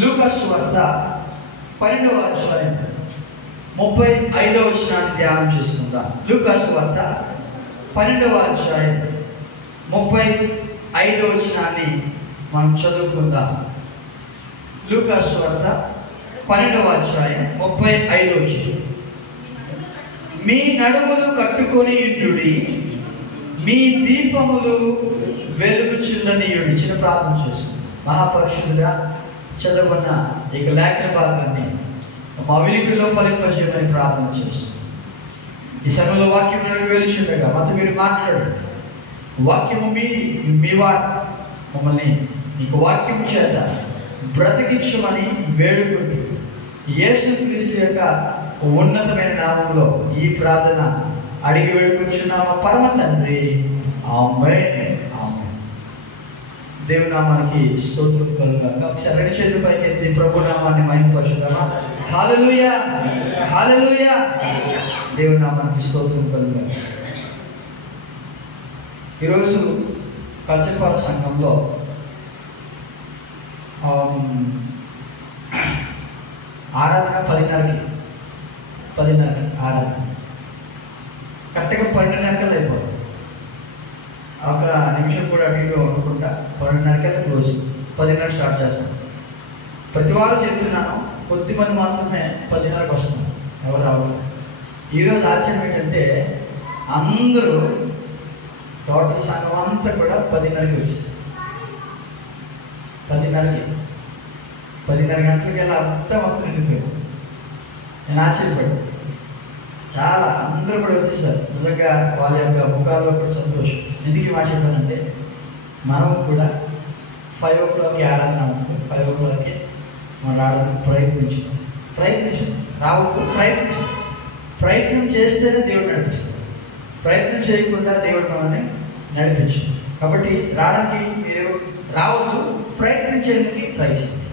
లూకా సువార్త 12వ అధ్యాయం 35వ వచనాన్ని ధ్యానం చేసుకుందాం. లూకా సువార్త 12వ అధ్యాయం 35వ వచనాన్ని మనం చదువుకుందాం. లూకా సువార్త 12వ అధ్యాయం 35వ వచనం. మీ నడుములు కట్టుకొని ఇండుడి, మీ దీపములు వెలుగుచుండనీయుడి. చిన్న ప్రార్థన చేసుకుందాం. మహాపరిశుద్ధుడా, చదవన్న ఇక లేఖన భాగాన్ని మా వినికిడిలో ఫలింపజేయమని ప్రార్థన చేస్తున్నాం. ఈ సమయంలో వాక్యం వెలుచుండగా మాతో మీరు మాట్లాడండి. వాక్యము మీది, మీ వారు మమ్మల్ని నీకు వాక్యం చేత బ్రతికించమని వేడుకుంటూ యేసుక్రీస్తు యొక్క ఉన్నతమైన నామంలో ఈ ప్రార్థన అడిగి వేడుకుంటున్నాము పరమ తండ్రి. ఆమేన్. దేవుని నామానికి స్తోత్రం కలుగుగాక. ఒకసారి రెండు చేతుల పైకి ఎత్తి ప్రభు నామాన్ని మహిమపరచుదామా. హల్లెలూయా, హల్లెలూయా. దేవుని నామానికి స్తోత్రం కలుగుగాక. ఈరోజు కల్చర్పాల సంఘంలో ఆరాధన 10:30 ఆరాధన కరెక్ట్గా 12:30 అయిపోతుంది. ఒక నిమిషం కూడా అటు ఇటు అనుకుంటా 12:30 క్లోజ్, 10:30 స్టార్ట్ చేస్తాం. ప్రతి వారం చెప్తున్నాను, కొద్దిమంది మాత్రమే 10:30 వస్తున్నాం, ఎవరు రావట్లేదు. ఈరోజు ఆశ్చర్యం ఏంటంటే అందరూ టోటల్ సంఘం అంతా కూడా 10:30 వచ్చేస్తారు. 10:30 గంటలకి వెళ్ళి మొత్తం నిండిపోయాడు. నేను ఆశ్చర్యపడ్డాను. చాలా అందరూ కూడా వచ్చేసారు. నిజంగా వాళ్ళ యొక్క ముఖాల్లో కూడా సంతోషం. ఎందుకు మాట చెప్పానంటే మనం కూడా 5 o'clock ఆరాధన ఉంటుంది. 5 o'clock మనం రావడానికి ప్రయత్నించాం రావద్దు. ప్రయత్నం చేస్తేనే దేవుడు నడిపిస్తాడు. ప్రయత్నం చేయకుండా దేవుడు మనల్ని నడిపించాడు. కాబట్టి రావడానికి మీరు రావద్దు, ప్రయత్నించేందుకు ట్రై చేయండి.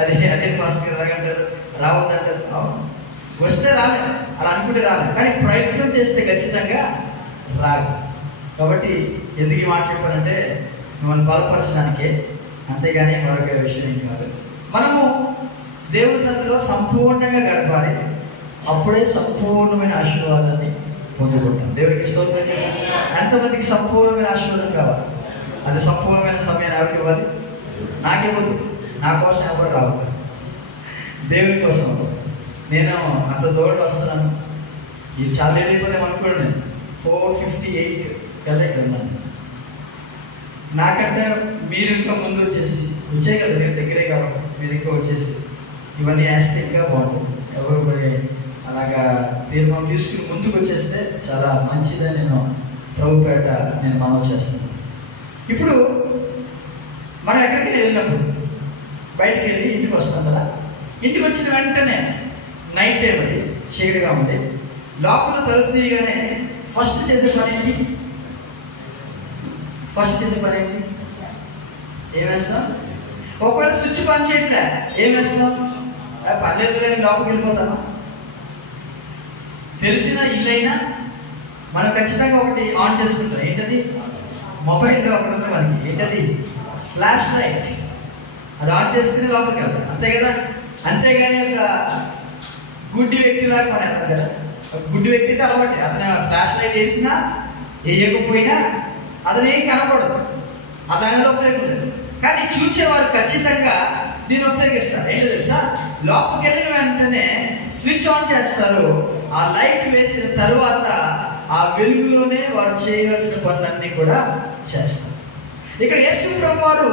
అదే పాస్ మీరు ఎలాగంటారు, రావద్దంటారు. వస్తే రాలేదు, అలా అనుకుంటే రాలేదు, కానీ ప్రయత్నం చేస్తే ఖచ్చితంగా రాదు. కాబట్టి ఎందుకు ఈ మాట చెప్పానంటే మిమ్మల్ని బలపరచడానికే, అంతేగాని మరొక విషయం ఏం కాదు. మనము దేవుని సన్నిధిలో సంపూర్ణంగా గడపాలి. అప్పుడే సంపూర్ణమైన ఆశీర్వాదాన్ని పొందుకుంటాం. దేవుడికి స్తోత్రం. ఎంతమందికి సంపూర్ణమైన ఆశీర్వాదం కావాలి? అది సంపూర్ణమైన సమయాన్ని ఎవరికి ఇవ్వాలి? నాకే వద్దు, నా కోసం ఎవరు రావు, దేవుని కోసం. నేను అంత దూరం వస్తున్నాను, ఇది చాలా వెళ్ళిపోతే అనుకోండి. నేను 4:58 వెళ్ళకి ఉన్నాను. నాకంటే మీరు ఇంకా ముందు వచ్చే కదా, మీరు దగ్గరే కాబట్టి మీరు ఇంకా వచ్చేసి ఇవన్నీ యాస్టిక్గా బాగుంటుంది. ఎవరు కూడా అలాగా తీర్మానం తీసుకుని ముందుకు వచ్చేస్తే చాలా మంచిదని నేను ప్రభుపేట నేను మనవి చేస్తాను. ఇప్పుడు మనం ఎక్కడికి వెళ్ళినప్పుడు బయటికి వెళ్ళి ఇంటికి వస్తాం కదా. ఇంటికి వచ్చిన వెంటనే నైట్ టైం, అది చీకటిగా ఉంది. లోపల తలుపు తీయగానే ఫస్ట్ చేసే పని ఏంటి? ఏం వేస్తాం? ఒకవేళ స్విచ్ పని చేయట్లే ఏం వేస్తాం? పర్లేదు లేని లోపలికి వెళ్ళిపోతామా? తెలిసిన ఇల్లైనా మనం ఖచ్చితంగా ఒకటి ఆన్ చేసుకుంటాం. ఏంటది? మొబైల్లో ఒకటి ఉంది మనకి. ఏంటది? Flash light. అది ఆన్ చేసుకుని లోపలికి వెళ్తాం, అంతే కదా. అంతేగాని ఒక గుడ్డి వ్యక్తిలాగా మనం వెళ్తాం కదా. గుడ్డి వ్యక్తితో అలవాటు, అతను ఫ్లాష్ లైట్ వేసినా వేయకపోయినా అతను ఏం కనపడదు, దానిలో ఉపయోగం. కానీ చూసేవారు ఖచ్చితంగా దీన్ని ఉపయోగిస్తారు. ఏంటో తెలుసా? లోపలికి వెళ్ళిన వెంటనే స్విచ్ ఆన్ చేస్తారు. ఆ లైట్ వేసిన తరువాత ఆ వెలుగులోనే వారు చేయవలసిన పనులన్నీ కూడా చేస్తారు. ఇక్కడ యేసు ప్రభువారు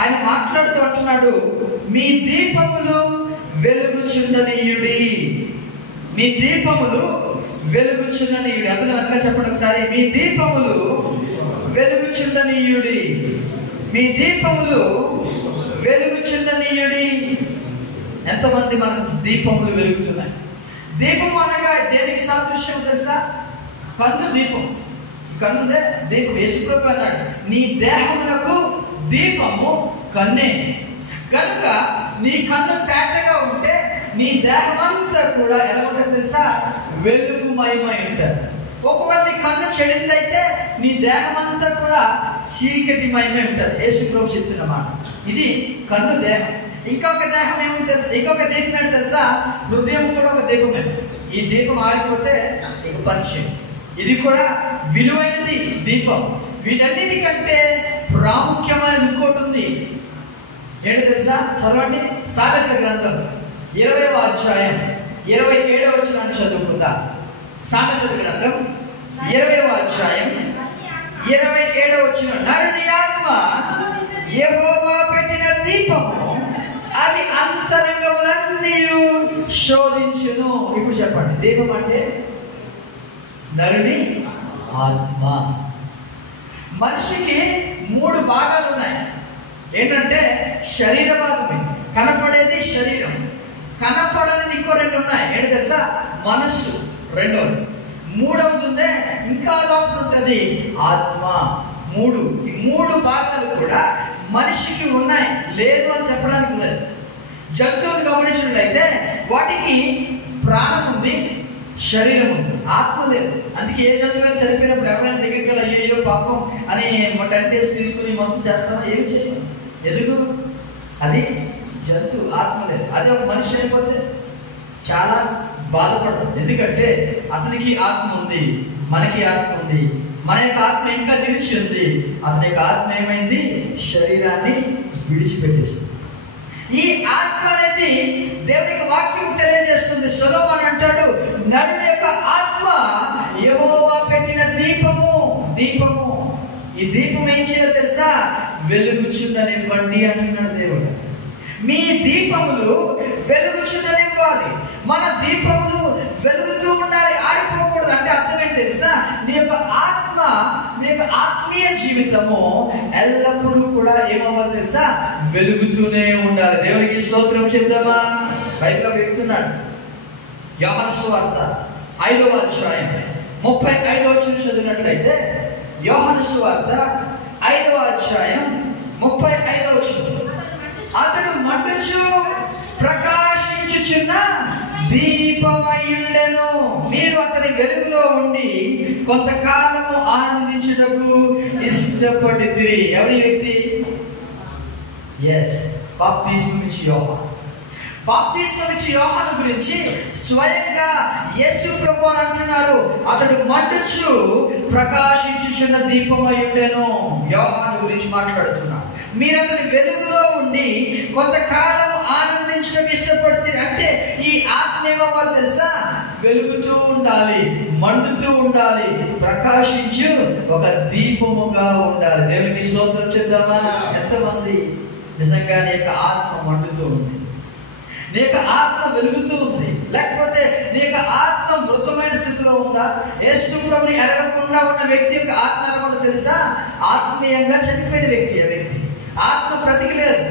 ఆయన మాట్లాడుతూ అంటున్నాడు, మీ దీపములు వెలుగుచుండనీయుడి. మీ దీపములు వెలుగుచుండనీయుడి. అందులో అనగా చెప్పండి ఒకసారి, మీ దీపములు వెలుగుచుండనీయుడి. మీ దీపములు వెలుగుచుండనీయుడి. ఎంతమంది మన దీపములు వెలుగుతున్నాయి? దీపము అనగా దేనికి సాదృశ్యం తెలుసా? కన్ను దీపం. కన్నుందే దీపం. యేసు ప్రభు అన్నాడు, నీ దేహములకు దీపము కన్నే. కనుక నీ కన్ను తేటగా ఉంటే నీ దేహం అంతా కూడా ఎలా ఉంటుంది తెలుసా? వెలుగుమయమై ఉంటుంది. ఒకవేళ నీ కన్ను చెడిందైతే నీ దేహం అంతా కూడా చీకటిమయమై ఉంటుంది. యేసు ప్రభు చెప్తున్న మాట ఇది. కన్ను దేహం. ఇంకొక దేహం ఏమో తెలుసు, ఇంకొక దీపం ఏంటి తెలుసా? హృదయం కూడా ఒక దీపమే. ఈ దీపం ఆగిపోతే ఇక పరిచయం. ఇది కూడా విలువైనది దీపం. వీటన్నిటికంటే ప్రాముఖ్యమైనది ఇంకోటి ఉంది. ఏంటి తెలుసా? చదవండి. సామెతల గ్రంథం 20వ అధ్యాయం 27వ వచనాన్ని చదువుకుందాం. సామెతల గ్రంథం 20వ అధ్యాయం 27వ వచనం. నరుని ఆత్మ యెహోవా పెట్టిన దీపము, అది అంతరంగములన్నీ శోధించును. ఇప్పుడు చెప్పండి, దీపం అంటే నరుని ఆత్మ. మనిషికి 3 భాగాలు ఉన్నాయి. ఏంటంటే శరీర భాగమే, కనపడేది శరీరం, కనపడనేది ఇంకో 2 ఉన్నాయి. ఏంటి తెలుసా? మనస్సు రెండవది, మూడవది ఉందే ఇంకా లోపల ఉంటుంది ఆత్మ. ఈ 3 భాగాలు కూడా మనిషికి ఉన్నాయి, లేదు అని చెప్పడానికి లేదు. జంతువులు గమనించినట్లయితే వాటికి ప్రాణం ఉంది, శరీరం ఉంది, ఆత్మ లేదు. అందుకే ఏ జంతువు చనిపోయినప్పుడు ఎవరైనా దగ్గరికి వెళ్ళి అయ్యో పాపం అని టెంటేసి తీసుకుని మొత్తం చేస్తామో ఏమి చేయము. ఎందుకు? అది జంతువు, ఆత్మ లేదు. అదే ఒక మనిషి అయిపోతే చాలా బాధపడుతుంది. ఎందుకంటే అతనికి ఆత్మ ఉంది, మనకి ఆత్మ ఉంది. మన యొక్క ఆత్మ ఇంకా నిలిచి ఉంది. అతని యొక్క ఆత్మ ఏమైంది? శరీరాన్ని విడిచిపెట్టేస్తుంది. ఈ ఆత్మ అనేది దేవుని వాక్యం తెలియజేస్తుంది. సొలొమోను అంటాడు, నరుని యొక్క ఆత్మ యెహోవా పెట్టిన దీపము. ఈ దీపం ఏం చేయాలి తెలుసా? వెలుగుచుండనివ్వండి అంటున్నాడు దేవుడు. మీ దీపములు వెలుగుచుండనివ్వాలి. మన దీపములు వెలుగుతూ ఉండాలి, ఆరిపోకూడదు. అంటే అర్థం ఏంటి తెలుసా? నీ యొక్క ఆత్మ, నీ యొక్క ఆత్మీయ జీవితము ఎల్లప్పుడూ కూడా ఏమవ్వాలి తెలుసా? వెలుగుతూనే ఉండాలి. దేవునికి స్తోత్రం చెప్దామా? బైబిల్ చెప్తున్నాడు. యోహాను సువార్త 5వ అధ్యాయం 35వ వచనం చదివినట్లయితే, యోహాను సువార్త 5వ అధ్యాయం 35వ వచనం. అతడు మండుచు ప్రకాశించుచున్న దీపమయ్యుండెను. మీరు అతని వెలుగులో ఉండి కొంతకాలము ఆనందించుటకు ఇష్టపడితిరి. ఎవరి వ్యక్తి? బాప్తిస్మం ఇచ్చి యోహాను. బాప్తిస్మం ఇచ్చి యోహాను గురించి స్వయంగా యేసు ప్రభువు అంటున్నారు, అతడు మండుచు ప్రకాశించుచున్న దీపమయ్యుండెను. యోహాను గురించి మాట్లాడుతున్నారు. మీరు అతని వెలుగులో ఉండి కొంతకాలం ఆనందించడం ఇష్టపడుతుంది. అంటే ఈ ఆత్మ ఏమవ్వాలి తెలుసా? వెలుగుతూ ఉండాలి, మండుతూ ఉండాలి, ప్రకాశించు ఒక దీపముగా ఉండాలి. దేవునికి స్తోత్రం చెప్దామా? ఎంతమంది నిజంగా నీ యొక్క ఆత్మ మండుతూ ఉంది, నీ యొక్క ఆత్మ వెలుగుతూ ఉంది? లేకపోతే నీ యొక్క ఆత్మ మృతమైన స్థితిలో ఉందా? యేసు ప్రభువుని ఎరగకుండా ఉన్న వ్యక్తి యొక్క ఆత్మ ఎలా తెలుసా? ఆత్మీయంగా చనిపోయిన వ్యక్తి. ఆ వ్యక్తి ఆత్మ బ్రతికలేదు.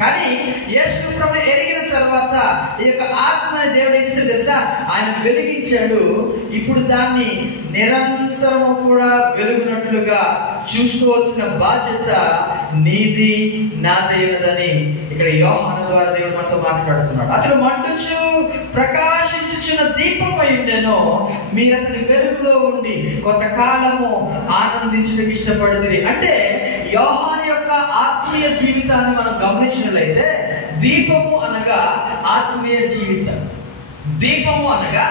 కానీ యేసు ప్రభువుని ఎరిగిన తర్వాత ఈ యొక్క ఆత్మని దేవుడు ఏం చేశాడు తెలుసా? ఆయన వెలిగించాడు. ఇప్పుడు దాన్ని నిరంతరము కూడా వెలుగునట్లుగా చూసుకోవాల్సిన బాధ్యత నీది, నాదైనదని ఇక్కడ యోహాను ద్వారా దేవుడు మనతో మాట్లాడుతున్నాడు. అతడు మండుచు ప్రకాశించుచున్న దీపం అయ్యుండెను. మీరు అతని వెలుగులో ఉండి కొంతకాలము ఆనందించడానికి ఇష్టపడుతుంది. అంటే యోహాను యొక్క ఆత్మీయ జీవితాన్ని మనం గమనించినట్లయితే, దీపము అనగా ఆత్మీయ జీవితం. దీపము అనగా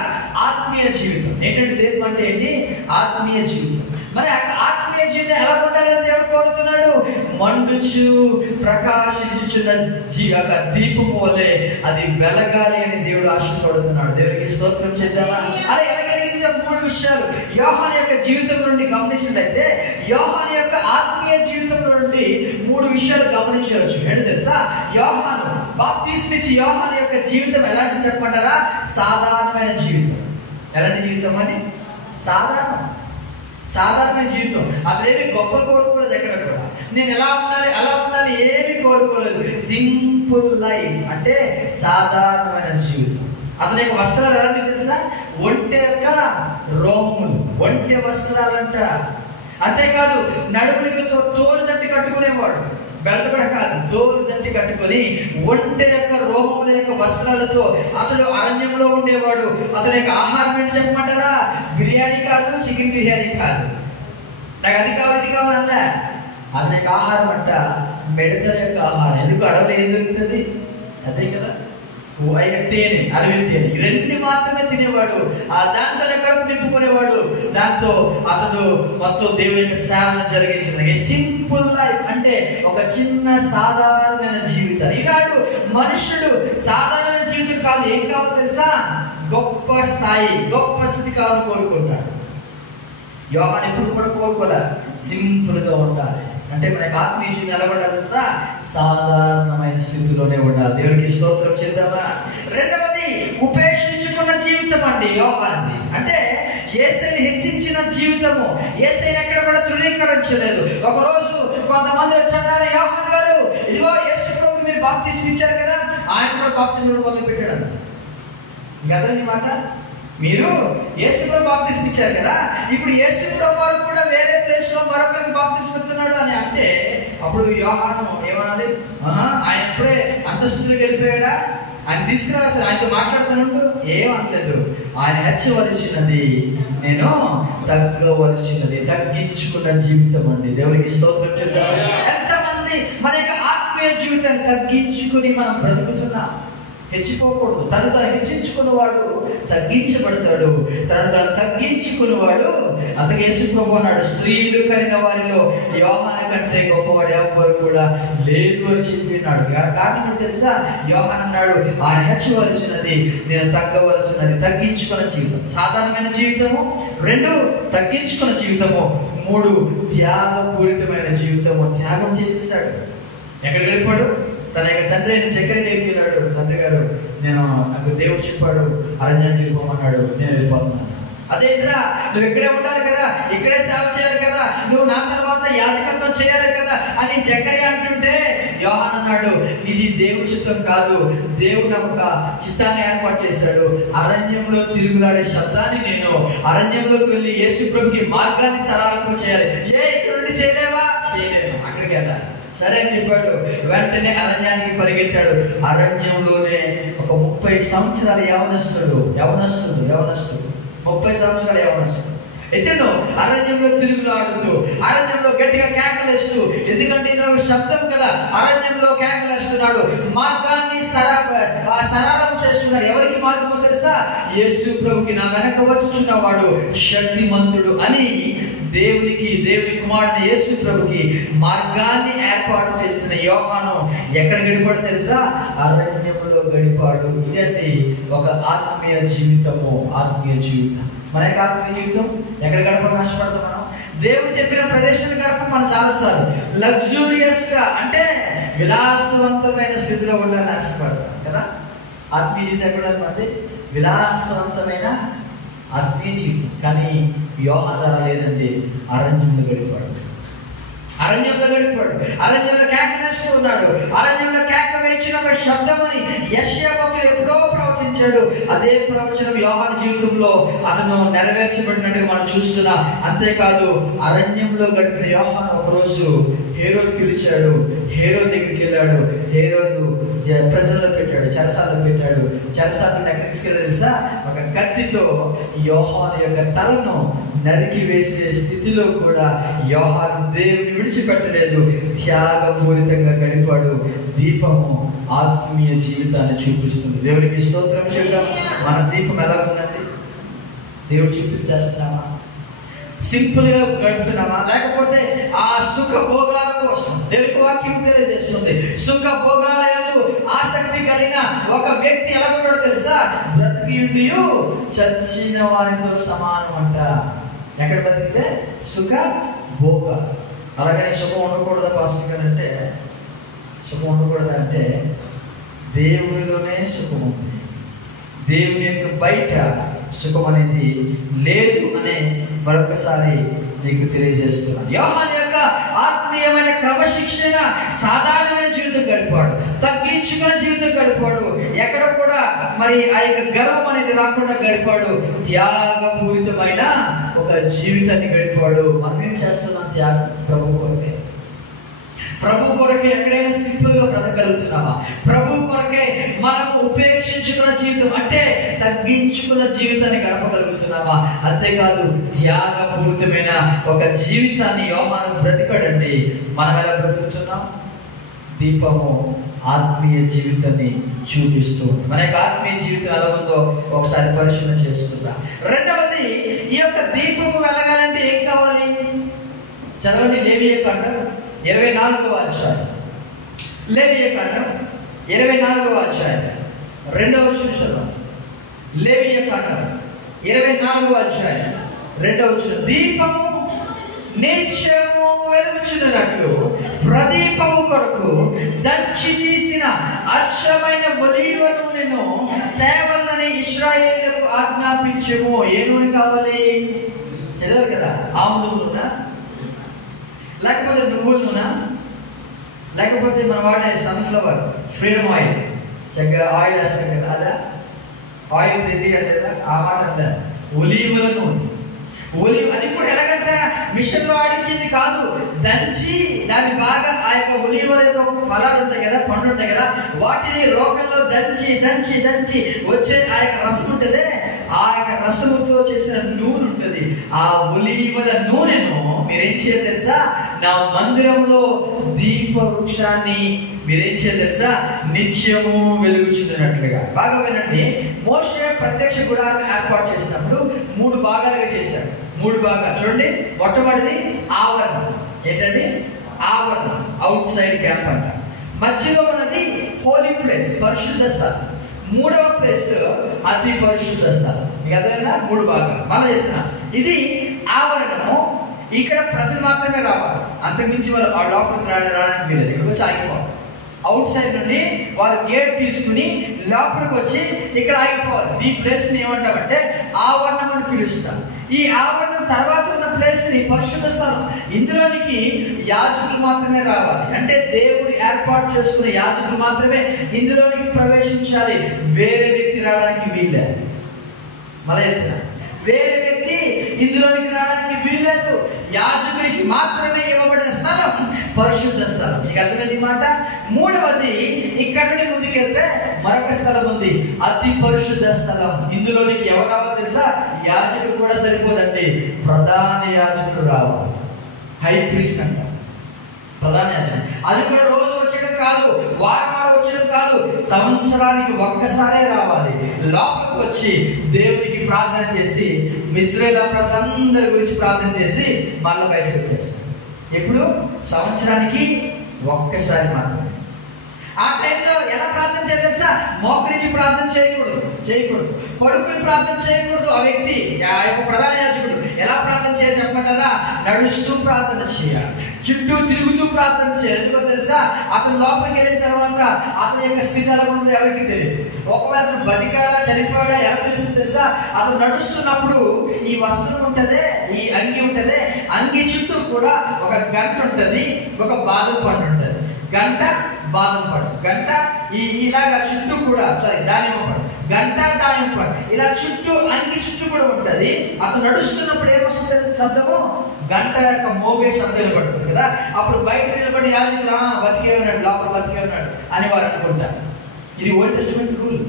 ఆత్మీయ జీవితం. ఏంటంటే దీపం అంటే ఏంటి? ఆత్మీయ జీవితం. మరి ఆత్మీయ జీవితం ఎలా ఉండాలని దేవుడు కోరుతున్నాడు? మండుచు ప్రకాశించుచున్న దీపం వలె అది వెలగాలి అని దేవుడు ఆశపడుతున్నాడు. దేవునికి స్తోత్రం చేద్దామా? అదే ఎలాగలిగింది? 3 విషయాలు యోహాను యొక్క జీవితం నుండి గమనించినట్లయితే, యోహాను యొక్క ఆత్మీయ జీవితం నుండి 3 విషయాలు గమనించవచ్చు. ఏంటి తెలుసా? యోహాను బాప్తిస్మిచ్చి యోహాను యొక్క జీవితం ఎలాంటి చెప్పమంటారా? సాధారణమైన జీవితం. ఎలాంటి జీవితం అని? సాధారణమైన జీవితం. అతనేమి గొప్పలు కోరుకోలేదు. ఎక్కడ కూడా నేను ఎలా ఉండాలి అలా ఉండాలి ఏమి కోరుకోలేదు. సింపుల్ లైఫ్, అంటే సాధారణమైన జీవితం. అతని యొక్క వస్త్రాలు ఎలాంటి తెలుసా? ఒంటె యొక్క రోమములు, ఒంటె వస్త్రాలంట. అంతేకాదు నడుమునికి తోలు దట్టి కట్టుకునేవాడు. బెల్ట్ కూడా కాదు, తోలు దట్టి కట్టుకొని ఒంటె యొక్క రోమముల యొక్క వస్త్రాలతో అతడు అరణ్యంలో ఉండేవాడు. అతని యొక్క ఆహారం ఏంటి చెప్పమంటారా? బిర్యానీ కాదు, చికెన్ బిర్యానీ కాదు, నాకు అది కావాలి ఇది కావాలంట. అతని యొక్క ఆహారం అంట మిడతల యొక్క ఆహారం. ఎందుకు? అడవులు ఏం దొరుకుతుంది? అదే కదా. ఆయన తేనె, అడవి తేనె, ఈ రెండు మాత్రమే తినేవాడు. దాంతో కడుపు నింపుకునేవాడు. దాంతో అతడు మొత్తం దేవుని యొక్క సేవను జరిగించిన సింపుల్ లైఫ్, అంటే ఒక చిన్న సాధారణమైన జీవితం. ఈనాడు మనుషుడు సాధారణ జీవితం కాదు, ఏం కావాలి తెలుసా? గొప్ప స్థాయి, గొప్ప స్థితి కావాలని కోరుకుంటాడు. యోహాను ఎప్పుడు కూడా కోరుకోలే, సింపుల్ గా ఉండాలి. అంటే మనకి ఆత్మీయ జీవితం ఎలా ఉండాలి తెలుసా? సాధారణమైన స్థితిలోనే ఉండాలి. దేవునికి స్తోత్రం చేద్దామా? రెండవది ఉపేక్షించుకున్న జీవితం అండి యోహానుది. అంటే యేసుని హెచ్చించిన జీవితము, యేసుని ఎక్కడ కూడా తృణీకరించలేదు. ఒకరోజు కొంతమంది వచ్చారు, యోహాను గారు ఇదిగో యేసు ప్రభువుకి మీరు బాప్తిస్మం ఇచ్చారు కదా, ఆయన కూడా బాప్తిస్మం మొదలు పెట్టాడు. కదండి మాట, మీరు యేసు ప్రభు బాప్తిస్మం ఇచ్చారు కదా, ఇప్పుడు యేసు ప్రభు వారు కూడా వేరే ప్లేస్ లో మరొకరికి బాప్తిస్మం ఇస్తున్నాడు అని అంటే, అప్పుడు యోహాను ఏమనాలి? ఆయన ఇప్పుడే అంతస్తులకు వెళ్ళిపోయాడా? ఆయన తీసుకురావాల్సి ఆయనతో మాట్లాడుతానుంటూ ఏమనలేదు. ఆయన హెచ్చవలసినది, నేను తగ్గవలసినది, తగ్గించుకున్న జీవితం అండి. దేవునికి స్తోత్రం చేద్దాం. ఎంతమంది మన యొక్క ఆత్మీయ జీవితాన్ని తగ్గించుకుని మనం బ్రతుకుతున్నాం? హెచ్చిపోకూడదు. తను తాను హెచ్చించుకున్నవాడు తగ్గించబడతాడు, తను తాను తగ్గించుకున్నవాడు అంతకు యేసు ప్రభు అన్నాడు, స్త్రీలు కలిగిన వారిలో యోహాను కంటే గొప్పవాడు ఎవ్వరు కూడా లేదు అని చెప్పినాడు. కారణం తెలుసా? యోహాను అన్నాడు, ఆయన హెచ్చవలసినది, నేను తగ్గవలసినది. తగ్గించుకున్న జీవితం, సాధారణమైన జీవితము. 2 తగ్గించుకున్న జీవితము. 3 త్యాగపూరితమైన జీవితము. త్యాగం చేసేసాడు. ఎక్కడ వెళ్ళిపోయాడు? తన యొక్క తండ్రి అయిన జక్కయ్య దగ్గరికి వెళ్ళాడు. తండ్రి గారు, నాకు దేవుడు చెప్పాడు అరణ్యానికి వెళ్ళిపోమన్నాడు, నేను వెళ్ళిపోతున్నాను. అదేంట్రా, నువ్వు ఇక్కడే ఉండాలి కదా, ఇక్కడే సేవ చేయాలి కదా, నువ్వు నా తర్వాత యాజకత్వం చేయాలి కదా అని జక్కయ్య అంటుంటే యోహాను అన్నాడు, ఇది దేవుడి చిత్తం కాదు, దేవుడు ఒక చిత్తాన్ని ఏర్పాటు చేశాడు. అరణ్యంలో తిరుగులాడే శబ్దాన్ని నేను అరణ్యంలోకి వెళ్ళి యేసు ప్రభుకి మార్గాన్ని సరళం చేయాలి. ఇక్కడ నుండి చేయలేవా? చేయలేము, అక్కడికి వెళ్ళాలి. సరే అని చెప్పాడు. వెంటనే అరణ్యానికి పరిగెత్తాడు. అరణ్యంలోనే ఒక 30 సంవత్సరాల యవనస్తుడు 30 సంవత్సరాల యవనస్తుడు ఇతను అరణ్యంలో తిరుగులాడుతూ, అరణ్యంలో గట్టిగా కేకలేస్తూ, ఎందుకంటే ఇందులో ఒక శబ్దం కదా, అరణ్యంలో కేకలేస్తున్నాడు. మార్గాన్ని సరళం చేస్తున్నాడు. ఎవరికి మార్గమో తెలుసా? యేసు ప్రభుకి నా వెనక వచ్చుచున్నవాడు శక్తిమంతుడు అని దేవుని కుమారుడు యేసు ప్రభుకి మార్గాన్ని ఏర్పాటు చేసిన యోహాను ఎక్కడ గడిపాడు తెలుసా? అరణ్యంలో గడిపాడు. ఇదండి ఒక ఆత్మీయ జీవితము. ఆత్మీయ జీవితం, మన యొక్క ఆత్మీయ జీవితం ఎక్కడ గడపని ఆశపడతాం మనం? దేవుడు చెప్పిన ప్రదేశాన్ని గడప మనం చాలాసార్లు లగ్జూరియస్ గా, అంటే విలాసవంతమైన స్థితిలో ఉండాలని ఆశపడతాం కదా. ఆత్మీయ జీవితం ఎక్కడ అంటే విలాసవంతమైన ఆత్మీయ జీవితం. కానీ యోహాను అలా లేదండి. అరణ్యంలో గడిపాడు. అరణ్యంలో కేకలేస్తూ ఉన్నాడు. అరణ్యంలో కేక వేయించిన ఒక శబ్దం అని యెషయా భక్తుడు ఎప్పుడో ప్రవచించాడు. అదే ప్రవచనం యోహాను జీవితంలో అతను నెరవేర్చబడినట్టుగా మనం చూస్తున్నాం. అంతేకాదు, అరణ్యంలో గడిపిన యోహాను ఒకరోజు హేరోదు పిలిచాడు. హేరోదు దగ్గరికి వెళ్ళాడు. హేరోదు ప్రజల్లో పెట్టాడు, చెరసాలలో పెట్టాడు. చెరసాలను ఎక్కడికి తీసుకెళ్ళి తెలుసా? ఒక కత్తితో యోహాను యొక్క తలను నరికి వేసే స్థితిలో కూడా యోహాను దేవుని విడిచిపెట్టలేదు. త్యాగపూరితంగా గడిపాడు. దీపము ఆత్మీయ జీవితాన్ని చూపిస్తుంది. దేవునికి స్తోత్రం చేద్దాం. మన దీపం ఎలా ఉందండి? దేవుడు చూపించేస్తున్నామా? సింపుల్ గా గడుపుతున్నామా? లేకపోతే ఆ సుఖ భోగాల కోసం? దేవుని వాక్యం తెలియజేస్తుంది, సుఖ భోగాలయందు ఆసక్తి కలిగిన ఒక వ్యక్తి ఎలా ఉంటాడో తెలుసా? బ్రతికియుండి చచ్చిన వారితో సమానం అంట. ఎక్కడ బతికితే సుఖ భోగ. అలాగనే సుఖం ఉండకూడదా పాస్టర్ గారు అంటే? సుఖం ఉండకూడదా అంటే దేవునిలోనే సుఖం ఉంది. దేవుని యొక్క బయట సుఖం అనేది లేదు అనే మరొకసారి నీకు తెలియజేస్తున్నాను. యోహాను యొక్క ఆత్మీయమైన క్రమశిక్షణ, సాధారణమైన జీవితం గడిపాడు, తగ్గించుకున్న జీవితం గడిపాడు. ఎక్కడ కూడా మరి ఆ యొక్క గర్వం అనేది రాకుండా గడిపాడు. త్యాగపూరితమైన ఒక జీవితాన్ని గడిపాడు. మనం ఏం చేస్తున్నాం? త్యాగం ప్రభు కొరకే ఎక్కడైనా సింపుల్ గా బ్రతకగలుగుతున్నామా? ప్రభు కొరకే మనము ఉపేక్షించుకున్న జీవితం, అంటే తగ్గించుకున్న జీవితాన్ని గడపగలుగుతున్నామా? అంతేకాదు, త్యాగపూరితమైన ఒక జీవితాన్ని యోహాను బ్రతికాడండి. మనం ఎలా బ్రతుకుతున్నాం? దీపము ఆత్మీయ జీవితాన్ని చూపిస్తూ ఉంటుంది. మన యొక్క ఆత్మీయ జీవితం ఎలా ఉందో ఒకసారి పరిశీలన చేసుకుందాం. రెండవది, ఈ యొక్క దీపము వెలగాలంటే ఏం కావాలి? చదవండి, లేవియకాండం 24వ అధ్యాయం. లేవియకాండం 24వ అధ్యాయం 2వ వచనం చదవండి. లేవియకాండం 24వ అధ్యాయం 2వ వచనం. దీపము నిత్యము వెలుగుచున్నట్లు ప్రదీపము కొరకు దంచి తీసిన అచ్చమైన ఒలీవ నూనెను తేవాలని ఇశ్రాయేలులకు ఆజ్ఞాపించము. ఏ నూనె కావాలి? చదవరు కదా, ఆముదం నూనె, లేకపోతే నువ్వుల నూనె, లేకపోతే మన వాడే సన్ఫ్లవర్ ఫ్రీడమ్ ఆయిల్, చక్కగా ఆయిల్ వేస్తాం కదా, అదా ఆయిల్ తిండి అంటే ఆ మాట అంటారు. ఒలీవల నూనె, ఒలివ్, అది కూడా ఎలాగంటే మిషన్లో ఆడించింది కాదు, దంచి దాన్ని బాగా ఆ యొక్క ఒలివల యొక్క ఫలాలు ఉంటాయి కదా, పండ్లు ఉంటాయి కదా, వాటిని రోకల్లో దంచి దంచి దంచి వచ్చే ఆ యొక్క రసం ఉంటుంది. ఆ యొక్క రసముతో చేసిన నూనె ఉంటుంది. ఆ ఒలీవల నూనెను మీరేం చేయాలి తెలుసా? నా మందిరంలో దీప వృక్షాన్ని మీరేం చేయాలి తెలుసా? నిత్యము వెలుగుచున్నట్లుగా. బాగా వినండి, మోషే ప్రత్యక్ష గుడారం ఏర్పాటు చేసినప్పుడు 3 భాగాలుగా చేశాడు. 3 భాగాలు చూడండి. మొట్టమొదటిది ఆవరణం. ఏంటండి? ఆవరణం, అవుట్ సైడ్ క్యాంప్ అంట. మధ్యలో ఉన్నది హోలీ ప్లేస్, పరిశుద్ధ స్థలం. 3వ ప్లేస్ అతి పరిశుద్ధ స్థలం. మీకు అర్థమైందా? 3 భాగాలు. మళ్ళీ చెప్తున్నా, ఇది ఆవరణము. ఇక్కడ ప్రజలు మాత్రమే రావాలి, అంతకుమించి వాళ్ళు ఆ లోపలికి రావడానికి వీలేదు. ఇక్కడికి వచ్చి ఆగిపోవాలి. అవుట్ సైడ్ నుండి వారు గేట్ తీసుకుని లోపలికి వచ్చి ఇక్కడ ఆగిపోవాలి. ఈ ప్లేస్ ని ఏమంటామంటే ఆవరణం అని పిలుస్తాం. ఈ ఆవరణం తర్వాత ఉన్న ప్లేస్ ని పరిశుద్ధ స్థలం. ఇందులోనికి యాజకులు మాత్రమే రావాలి. అంటే దేవుడు ఏర్పాటు చేసుకున్న యాజకులు మాత్రమే ఇందులోనికి ప్రవేశించాలి. వేరే వ్యక్తి రావడానికి వీల్లేదు. మళ్ళీ చెప్తున్నా, వేరే వ్యక్తి ఇందులోనికి రావడానికి వీల్లేదు. యాజకుడికి మాత్రమే ఇవ్వబడిన స్థలం పరిశుద్ధ స్థలం. మీకు అర్థమైంది మాట. 3వది, ఇక్కడ నుండి ముందుకెళ్తే మరొక స్థలం ఉంది, అతి పరిశుద్ధ స్థలం. ఇందులోనికి ఎవరు రావాలి తెలుసా? యాజకుడు కూడా సరిపోదండి, ప్రధాన యాజకుడు రావాలి. హై ప్రీస్ట్ అంట ప్రధాన యాజకుడు. అది కూడా రోజు వచ్చేయడం కాదు, వారం వచ్చేయడం కాదు, సంవత్సరానికి ఒక్కసారే రావాలి. లోపలికి వచ్చి దేవునికి ప్రార్థన చేసి, ఇశ్రాయేలు ప్రజలందరి గురించి ప్రార్థన చేసి మళ్ళీ బయటకు వచ్చేస్తారు. ఎప్పుడు? సంవత్సరానికి ఒక్కసారి మాత్రమే. ఆ టైంలో ఎలా ప్రార్థన చేయాలి తెలుసా? మోకరించి ప్రార్థన చేయకూడదు, పడుకుని ప్రార్థన చేయకూడదు. ఆ వ్యక్తి, ఆ యొక్క ప్రధాన యాజకుడు ఎలా ప్రార్థన చేయాలి చెప్పమంటారా? నడుస్తూ ప్రార్థన చేయాలి, చుట్టూ తిరుగుతూ ప్రార్థన చేయాలి. ఎందుకో తెలుసా? అతను లోపలికి వెళ్ళిన తర్వాత అతని యొక్క స్థితి ఎలా ఉంటుందో ఎవరికి తెలియదు. ఒకవేళ అతను బతికాడా చనిపోయాడా ఎలా తెలుస్తుంది తెలుసా? అతను నడుస్తున్నప్పుడు ఈ వస్త్రం ఉంటదే, ఈ అంగి ఉంటదే, అంగి చుట్టూ కూడా ఒక గంట ఉంటుంది, ఒక బాదం పండు ఉంటుంది. గంట బాదం పండు, గంట ఇలాగా చుట్టూ కూడా దానిమ్మ పండు, గంట దానిమ్మ పండు, ఇలా చుట్టూ అంగి చుట్టూ కూడా ఉంటది. అతను నడుస్తున్నప్పుడు ఏమొస్తుంది తెలుసు? శబ్దము, గంట యొక్క మోగే శబ్దం పడుతుంది కదా. అప్పుడు బయట నిలబడి యాజకులు బతికే ఉన్నాడు, లోపల బతికే ఉన్నాడు అని వారు అనుకుంటారు. ఇది ఓల్డ్ టెస్టిమెంట్ రూల్.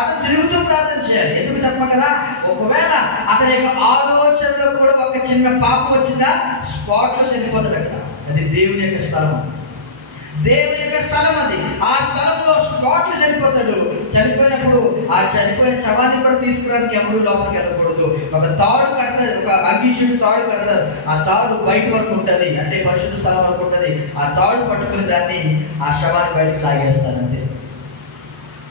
అతను తిరుగుతూ ప్రార్థన చేయాలి. ఎందుకు చెప్పమంటారా? ఒకవేళ అతని యొక్క ఆలోచనలో కూడా ఒక చిన్న పాపం వచ్చిందా స్పాట్ లో చనిపోతాడు. అక్కడ అది దేవుని యొక్క స్థలం, దేవుని యొక్క స్థలం అది. ఆ స్థలంలో స్పాట్ లో చనిపోతాడు. చనిపోయినప్పుడు ఆ చనిపోయిన శవాన్ని కూడా తీసుకురావడానికి ఎవరు లోపలికి వెళ్ళకూడదు. ఒక తాడు కడతారు, ఒక అంగి చుట్టూ తాడు కడతారు. ఆ తాడు బయట వరకు ఉంటుంది, అంటే పరిశుద్ధ స్థలం వరకు ఉంటుంది. ఆ తాడు పట్టుకుని దాన్ని ఆ శవాన్ని బయటకు లాగేస్తానంతే.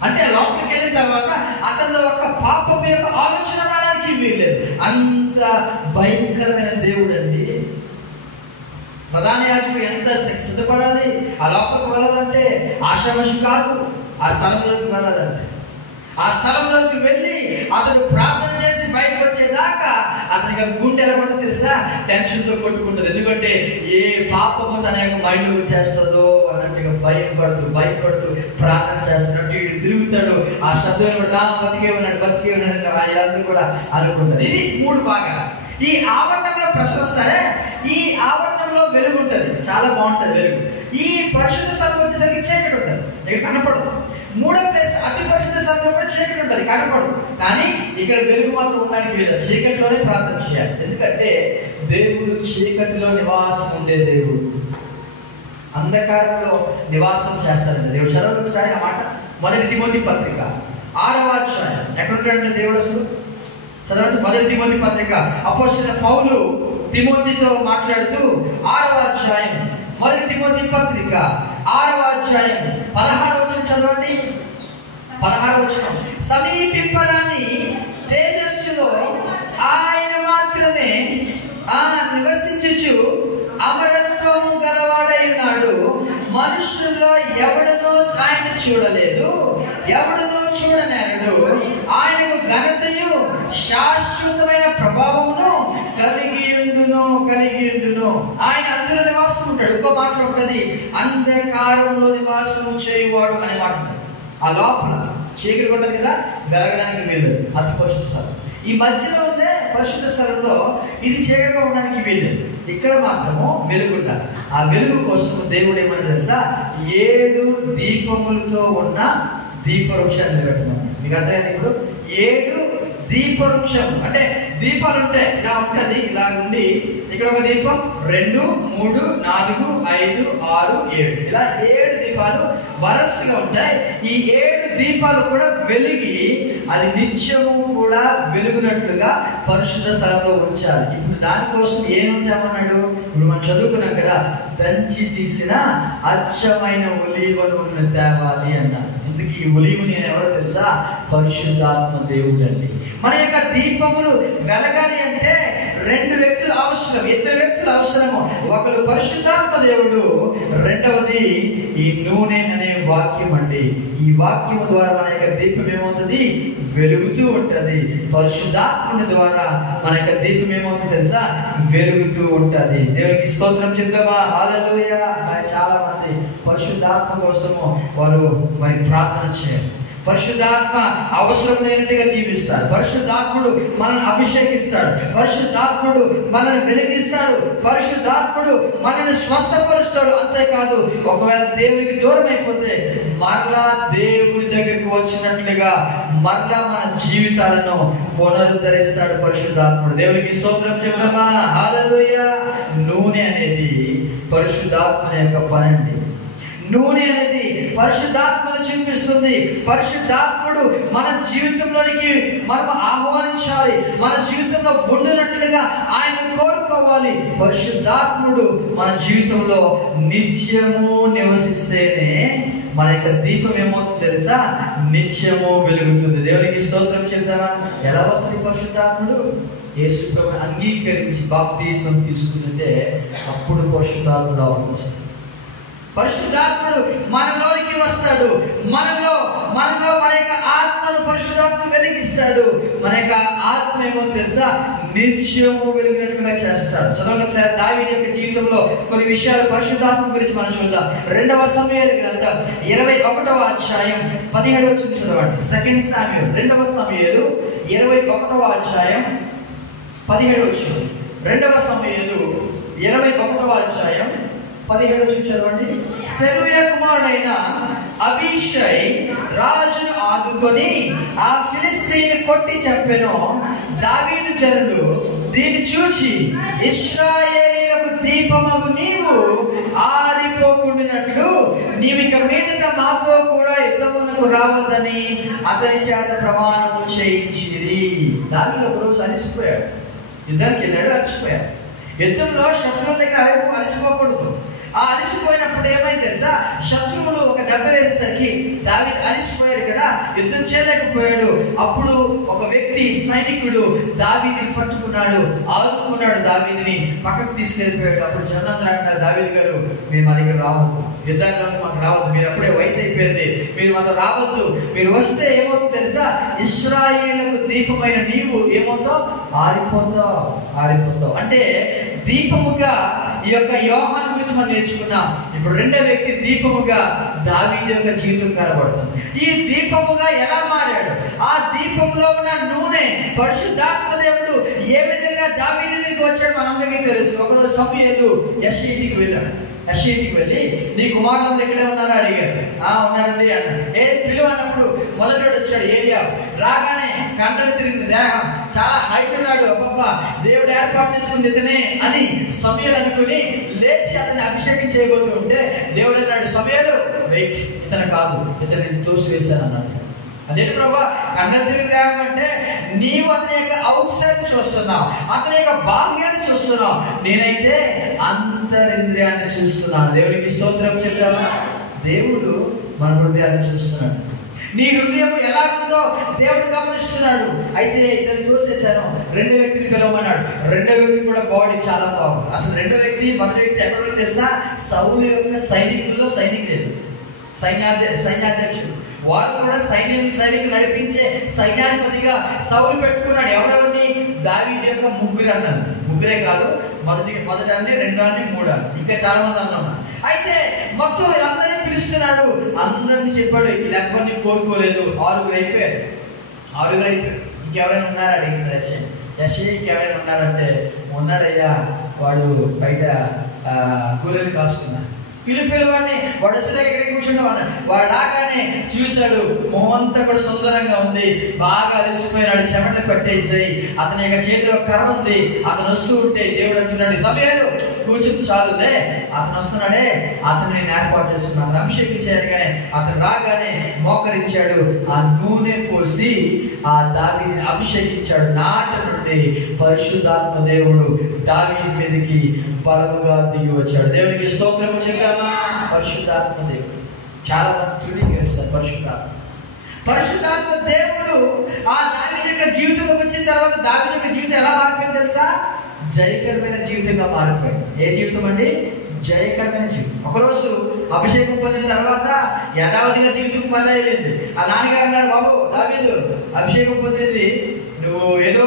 అంటే లోపలికి వెళ్ళిన తర్వాత అతనిలో ఒక పాపం యొక్క ఆలోచన రావడానికి వీల్లేదు. అంత భయంకరమైన దేవుడు అండి. ప్రధాన యాజకుడు ఎంత సిద్ధపడాలి ఆ లోపలికి వెళ్ళాలంటే? ఆశావశం కాదు. ఆ స్థలంలోకి వెళ్ళాలంటే ఆ స్థలంలోకి వెళ్ళి అతడు ప్రార్థన చేసి బయటకు వచ్చేదాకా అతనికి గుండె ఎలా ఉంటుంది తెలుసా? టెన్షన్తో కొట్టుకుంటుంది. ఎందుకంటే ఏ పాపము తన యొక్క మైండ్లో చేస్తుందో అన్నట్టుగా భయపడుతూ ప్రార్థన చేస్తున్నట్టు వీడు తిరుగుతాడు. ఆ శబ్దం కూడా బతికే ఉన్నాడు వాళ్ళందరూ కూడా అనుకుంటారు. ఇది 3 భాగాలు. ఈ ఆవరణంలో ప్రశ్న వస్తారే, ఈ ఆవరణంలో వెలుగు ఉంటుంది, చాలా బాగుంటుంది వెలుగు. ఈ పరిశుద్ధ స్థలం వచ్చేసరికి చీకటి ఉంటుంది, ఇక్కడ కనపడదు. 3వ ప్లేస్ అతి పరిశుద్ధ స్థలంలో కూడా చీకటి ఉంటుంది, కనపడదు. కానీ ఇక్కడ వెలుగు మాత్రం ఉండడానికి లేదు. చీకటిలోనే ప్రార్థన చేయాలి. ఎందుకంటే దేవుడు చీకటిలో నివాసం ఉండే దేవుడు, అంధకారంలో నివాసం చేస్తారండి దేవుడు. చదవండి ఒకసారి ఆ మాట. మొదటి తిమోతి పత్రిక 6వ అధ్యాయం. ఎక్కడుంటాడంటే దేవుడు అసలు చదవండి. మొదటి తిమోతి పత్రిక అపోస్తలుడైన పౌలు తిమోతితో మాట్లాడుతూ 6వ అధ్యాయం, మొదటి తిమోతి పత్రిక 6వ అధ్యాయం 16వ వచనం చదవండి. 16వ వచనం. సమీపింపరాని తేజస్సులో ఆయన మాత్రమే నివసించుచు అమరత్వము గలవాడై ఉన్నాడు. మనుషుల్లో ఎవడనూ ఆయన చూడలేదు, ఎవడనూ చూడనేరడు. ఆయనకు ఘనతయు శాశ్వతమైన ప్రభావమును కలిగి ఉండును. ఆయన అందులో నివాసం ఉంటాడు. ఇంకో మాట ఉంటుంది, అంధకారంలో నివాసం చేయువాడు అనే మాట ఉంటుంది. ఆ లోపల చీకటి ఉంటుంది కదా, వెలగడానికి వీలు. అతి పరిశుద్ధ స్థలం ఈ మధ్యలో ఉందే పరిశుద్ధ స్థలంలో ఇది చీకటిగా ఉండడానికి వీలు. ఇక్కడ మాత్రము వెలుగుంట. ఆ వెలుగు కోసం దేవుడు ఏమని తెలుసా, 7 దీపములతో ఉన్న దీపవృక్షాన్ని నిలబెట్టమని. మీకు అర్థమైంది? ఇప్పుడు 7 దీపవృక్షం అంటే దీపాలు ఉంటాయి, ఇలా ఉంటుంది, ఇలా ఉండి ఇక్కడ ఒక దీపం, 2, 3, 4, 5, 6, 7 ఇలా 7 దీపాలు వరసగా ఉంటాయి. ఈ 7 దీపాలు కూడా వెలిగి అది నిత్యము కూడా వెలుగునట్లుగా పరిశుద్ధ స్థలంలో ఉంచాలి. ఇప్పుడు దానికోసం ఏముంటామన్నాడు? ఇప్పుడు మనం చదువుకున్నాం కదా, దంచి తీసిన అచ్చమైన ఒలీవ నూనె తేవాలి అన్నాడు. ఇందుకు ఈ ఒలీవ నేను ఎవరో తెలుసా? పరిశుద్ధాత్మ దేవుడు అండి. మన యొక్క దీపములు వెలగాలి అంటే 2 వ్యక్తులు అవసరం, 2 వ్యక్తులు అవసరము. ఒకరు పరిశుద్ధాత్మ దేవుడు, రెండవది ఈ నూనె అనే వాక్యం అండి. ఈ వాక్యం ద్వారా మన యొక్క దీపం ఏమవుతుంది? వెలుగుతూ ఉంటది. పరిశుద్ధాత్ముని ద్వారా మన యొక్క దీపం ఏమవుతుంది తెలుసా? వెలుగుతూ ఉంటది. దేవునికి స్తోత్రం చెప్తామా? హల్లెలూయా. చాలా మంది పరిశుద్ధాత్మ కోసము వారు మరి ప్రార్థన చేయాలి. పరిశుద్ధాత్మ అవసరం లేనట్టుగా జీవిస్తాడు. పరిశుద్ధాత్ముడు మనల్ని అభిషేకిస్తాడు. పరిశుద్ధాత్ముడు మనల్ని వెలిగిస్తాడు. పరిశుద్ధాత్ముడు మనల్ని స్వస్థపరుస్తాడు. అంతేకాదు, ఒకవేళ దేవునికి దూరం అయిపోతే మరలా దేవుని దగ్గరికి వచ్చినట్లుగా మరలా మన జీవితాలను పునరుద్ధరిస్తాడు పరిశుద్ధాత్ముడు. దేవునికి స్తోత్రం చెప్తామా? హల్లెలూయా. నూనె అనేది పరిశుద్ధాత్మ యొక్క పని అండి. నూనె అనేది పరిశుద్ధాత్మను చూపిస్తుంది. పరిశుద్ధాత్ముడు మన జీవితంలోనికి మనం ఆహ్వానించాలి. మన జీవితంలో ఉండినట్లుగా ఆయన కోరుకోవాలి. పరిశుద్ధాత్ముడు మన జీవితంలో నిత్యము నివసిస్తేనే మన యొక్క దీపం ఏమవుతుంది తెలుసా? నిత్యము వెలుగుతుంది. దేవునికి స్తోత్రం చెప్తామా? ఎలా వస్తుంది పరిశుద్ధాత్ముడు? యేసు ప్రభువుని అంగీకరించి బాప్తిస్మం తీసుకుంటే అప్పుడు పరిశుద్ధాత్ముడు అవతరిస్తాడు. పరిశుద్ధాత్ముడు మనలోనికి వస్తాడు. మనలో మన యొక్క ఆత్మను పరిశుద్ధాత్మ వెలిగిస్తాడు. మన యొక్క ఆత్మ ఏమో తెలుసా? నిత్యము వెలిగినట్లుగా చేస్తాడు. చదవండి, దావీదు యొక్క జీవితంలో కొన్ని విషయాలు పరిశుద్ధాత్మ గురించి మనం చూద్దాం. 2వ సమూయేలు గ్రంథం 21వ అధ్యాయం 17వ వచనం చదవండి. 2 సామ్యూయల్ 2వ సమూయేలు 21వ అధ్యాయం 17వ వచనం. 2వ సమూయేలు 21వ అధ్యాయం 17వ వచనం చదవండి. సెరూయా కుమారుడైన అబీషై రాజును ఆదుకొని ఆ ఫిలిస్తీని కొట్టి చంపెను. దావీదు జనులు దీన్ని చూచి, ఇశ్రాయేలీయులకు దీపమగు నీవు ఆరిపోకుండానట్లు నీవిక మీదట మాతో కూడా యుద్ధమునకు రావద్దని అతని చేత ప్రమాణము చేయించిరి. దావీదు ఒకరోజు అలసిపోయాడు. యుద్ధానికి వెళ్ళాడు, అలసిపోయాడు. యుద్ధంలో శత్రువుల దగ్గర అలసిపోకూడదు. ఆ అలసిపోయినప్పుడు ఏమైంది తెలుసా? శత్రువులు ఒక దెబ్బ వేసేసరికి దావీదు అలసిపోయాడు కదా, యుద్ధం చేయలేకపోయాడు. అప్పుడు ఒక వ్యక్తి సైనికుడు దావీదుని పట్టుకున్నాడు, ఆదుకున్నాడు. దావీదుని పక్కకు తీసుకెళ్ళిపోయాడు. అప్పుడు జనందరూ అంటున్నారు, దావీదు గారు మీరు మా దగ్గర రావద్దు, యుద్ధాల్లో మాకు రావద్దు, మీరు అప్పుడే వయసు అయిపోయింది, మీరు మాతో రావద్దు. మీరు వస్తే ఏమవుతుంది తెలుసా? ఇశ్రాయేలుకు దీపమైన నీవు ఏమవుతావు? ఆరిపోతావు. అంటే దీపముగా ఈ యొక్క యోహాను గురించి మనం నేర్చుకున్నాం. ఇప్పుడు రెండో వ్యక్తి దీపముగా దావీదు యొక్క జీవితం కనబడుతుంది. ఈ దీపముగా ఎలా మారాడు? ఆ దీపంలో ఉన్న నూనె పరిశుద్ధాత్మ దేవుడు ఏ విధంగా దావీదు మీదకి వచ్చాడు మనందరికీ తెలుసు. ఒకరోజు సమూయేలు యెష్షయికి వెళ్ళాడు. యెష్షయికి వెళ్ళి, నీ కుమారులందరూ ఇక్కడే ఉన్నారా అడిగారు. ఉన్నారండి అన్నాడు. పిలువ అన్నప్పుడు మొదటి వచ్చాడు ఏలియాబు. రాగానే కండలు తిరిగింది దేహం, చాలా హైట్ ఉన్నాడు, అబ్బబ్బా దేవుడు ఏర్పాటు చేసుకుంది ఇతనే అని సమూయేలు అనుకుని లేచి అతన్ని అభిషేకం చేయబోతూ ఉంటే దేవుడు అన్నాడు, సమూయేలు వెయిట్, ఇతను కాదు, ఇతన్ని తోసివేశాను అన్నాడు. అదేంటి ప్రభా, కండలు తిరిగి దేహం అంటే నీవు అతని యొక్క అవుట్ సైడ్ చూస్తున్నావు, అతని యొక్క బాహ్యాన్ని చూస్తున్నావు, నేనైతే అంతరింద్రియాన్ని చూస్తున్నాను. దేవుడికి స్తోత్రం చెప్తావా? దేవుడు మన హృదయాన్ని చూస్తున్నాడు. నీ హృదయం ఎలా ఉందో దేవుడు గమనిస్తున్నాడు. అయితే ఇతను చూసేశాను, రెండో వ్యక్తిని పిలవమన్నాడు. రెండో వ్యక్తి కూడా బాడీ చాలా బాగుంది. అసలు రెండో వ్యక్తి మొదటి వ్యక్తి ఎక్కడ తెలుసా? సౌలు యొక్క సైనికుల్లో సైనికులు, సైన్యాధ్యక్షుడు. వారు కూడా సైనికులు నడిపించే సైన్యాధిపతిగా సౌలు పెట్టుకున్నాడు. ఎవరెవరిని? దావీదు యొక్క ముగ్గురు అన్నాను. ముగ్గురే కాదు, మొదటి అన్ని, రెండో అన్ని, మూడు అన్ని, ఇంకా చాలా మంది అన్నాం. అయితే మొత్తం వీళ్ళందరినీ పిలుస్తున్నాడు. అందరినీ చెప్పాడు, లెక్కని కోరుకోలేదు. ఆరుగురు అయిపోయారు. ఇంకెవరైనా ఉన్నారా అడిగింది యశ్య. ఇంకెవరైనా ఉన్నారంటే ఉన్నాడయ్యా, వాడు బయట గొర్రెలు కాసుకున్నాడు. పిలువాడిని, వాడు వచ్చేదా ఇక్కడికి కూర్చున్నాడు. వాడు రాగానే చూశాడు, మొహంతా కూడా సుందరంగా ఉంది, బాగా అలసిపోయినాడు, చెమటలు పట్టేసాయి. అతని యొక్క చేతిలో కర్ర ఉంది. అతను వస్తూ ఉంటే దేవుడు అంటున్నాడు, సమయాలు కూర్చుంది చాలుదే, అతను వస్తున్నాడే, అతను నేను ఏర్పాటు చేస్తున్నాను, అతను అభిషేకించాడు. కానీ అతను రాగానే మోకరించాడు, ఆ నూనె పోసి ఆ దావీదుని అభిషేకించాడు. నాటి నుండి పరిశుద్ధాత్మ దేవుడు దావీదు మీదకి బలముగా దిగి వచ్చాడు. దేవునికి స్తోత్రం చెప్తామా? పరిశుద్ధాత్మ దేవుడు చాలా మంది తృణీకరిస్తారు. పరిశుద్ధాత్మ దేవుడు ఆ దావీదు యొక్క జీవితంలోకి వచ్చిన తర్వాత దావీదు యొక్క జీవితం ఎలా మారిపోయింది తెలుసా? జయకరమైన జీవితంగా మారిపోయింది. ఏ జీవితం అండి? జయకరమైన జీవితం. ఒకరోజు అభిషేకం పొందిన తర్వాత యథావధిగా జీవితం మళ్ళీ వెళ్ళింది. ఆ నాన్నగారు అన్నారు, బాబు దావీదు, అభిషేకం పొందింది నువ్వు ఏదో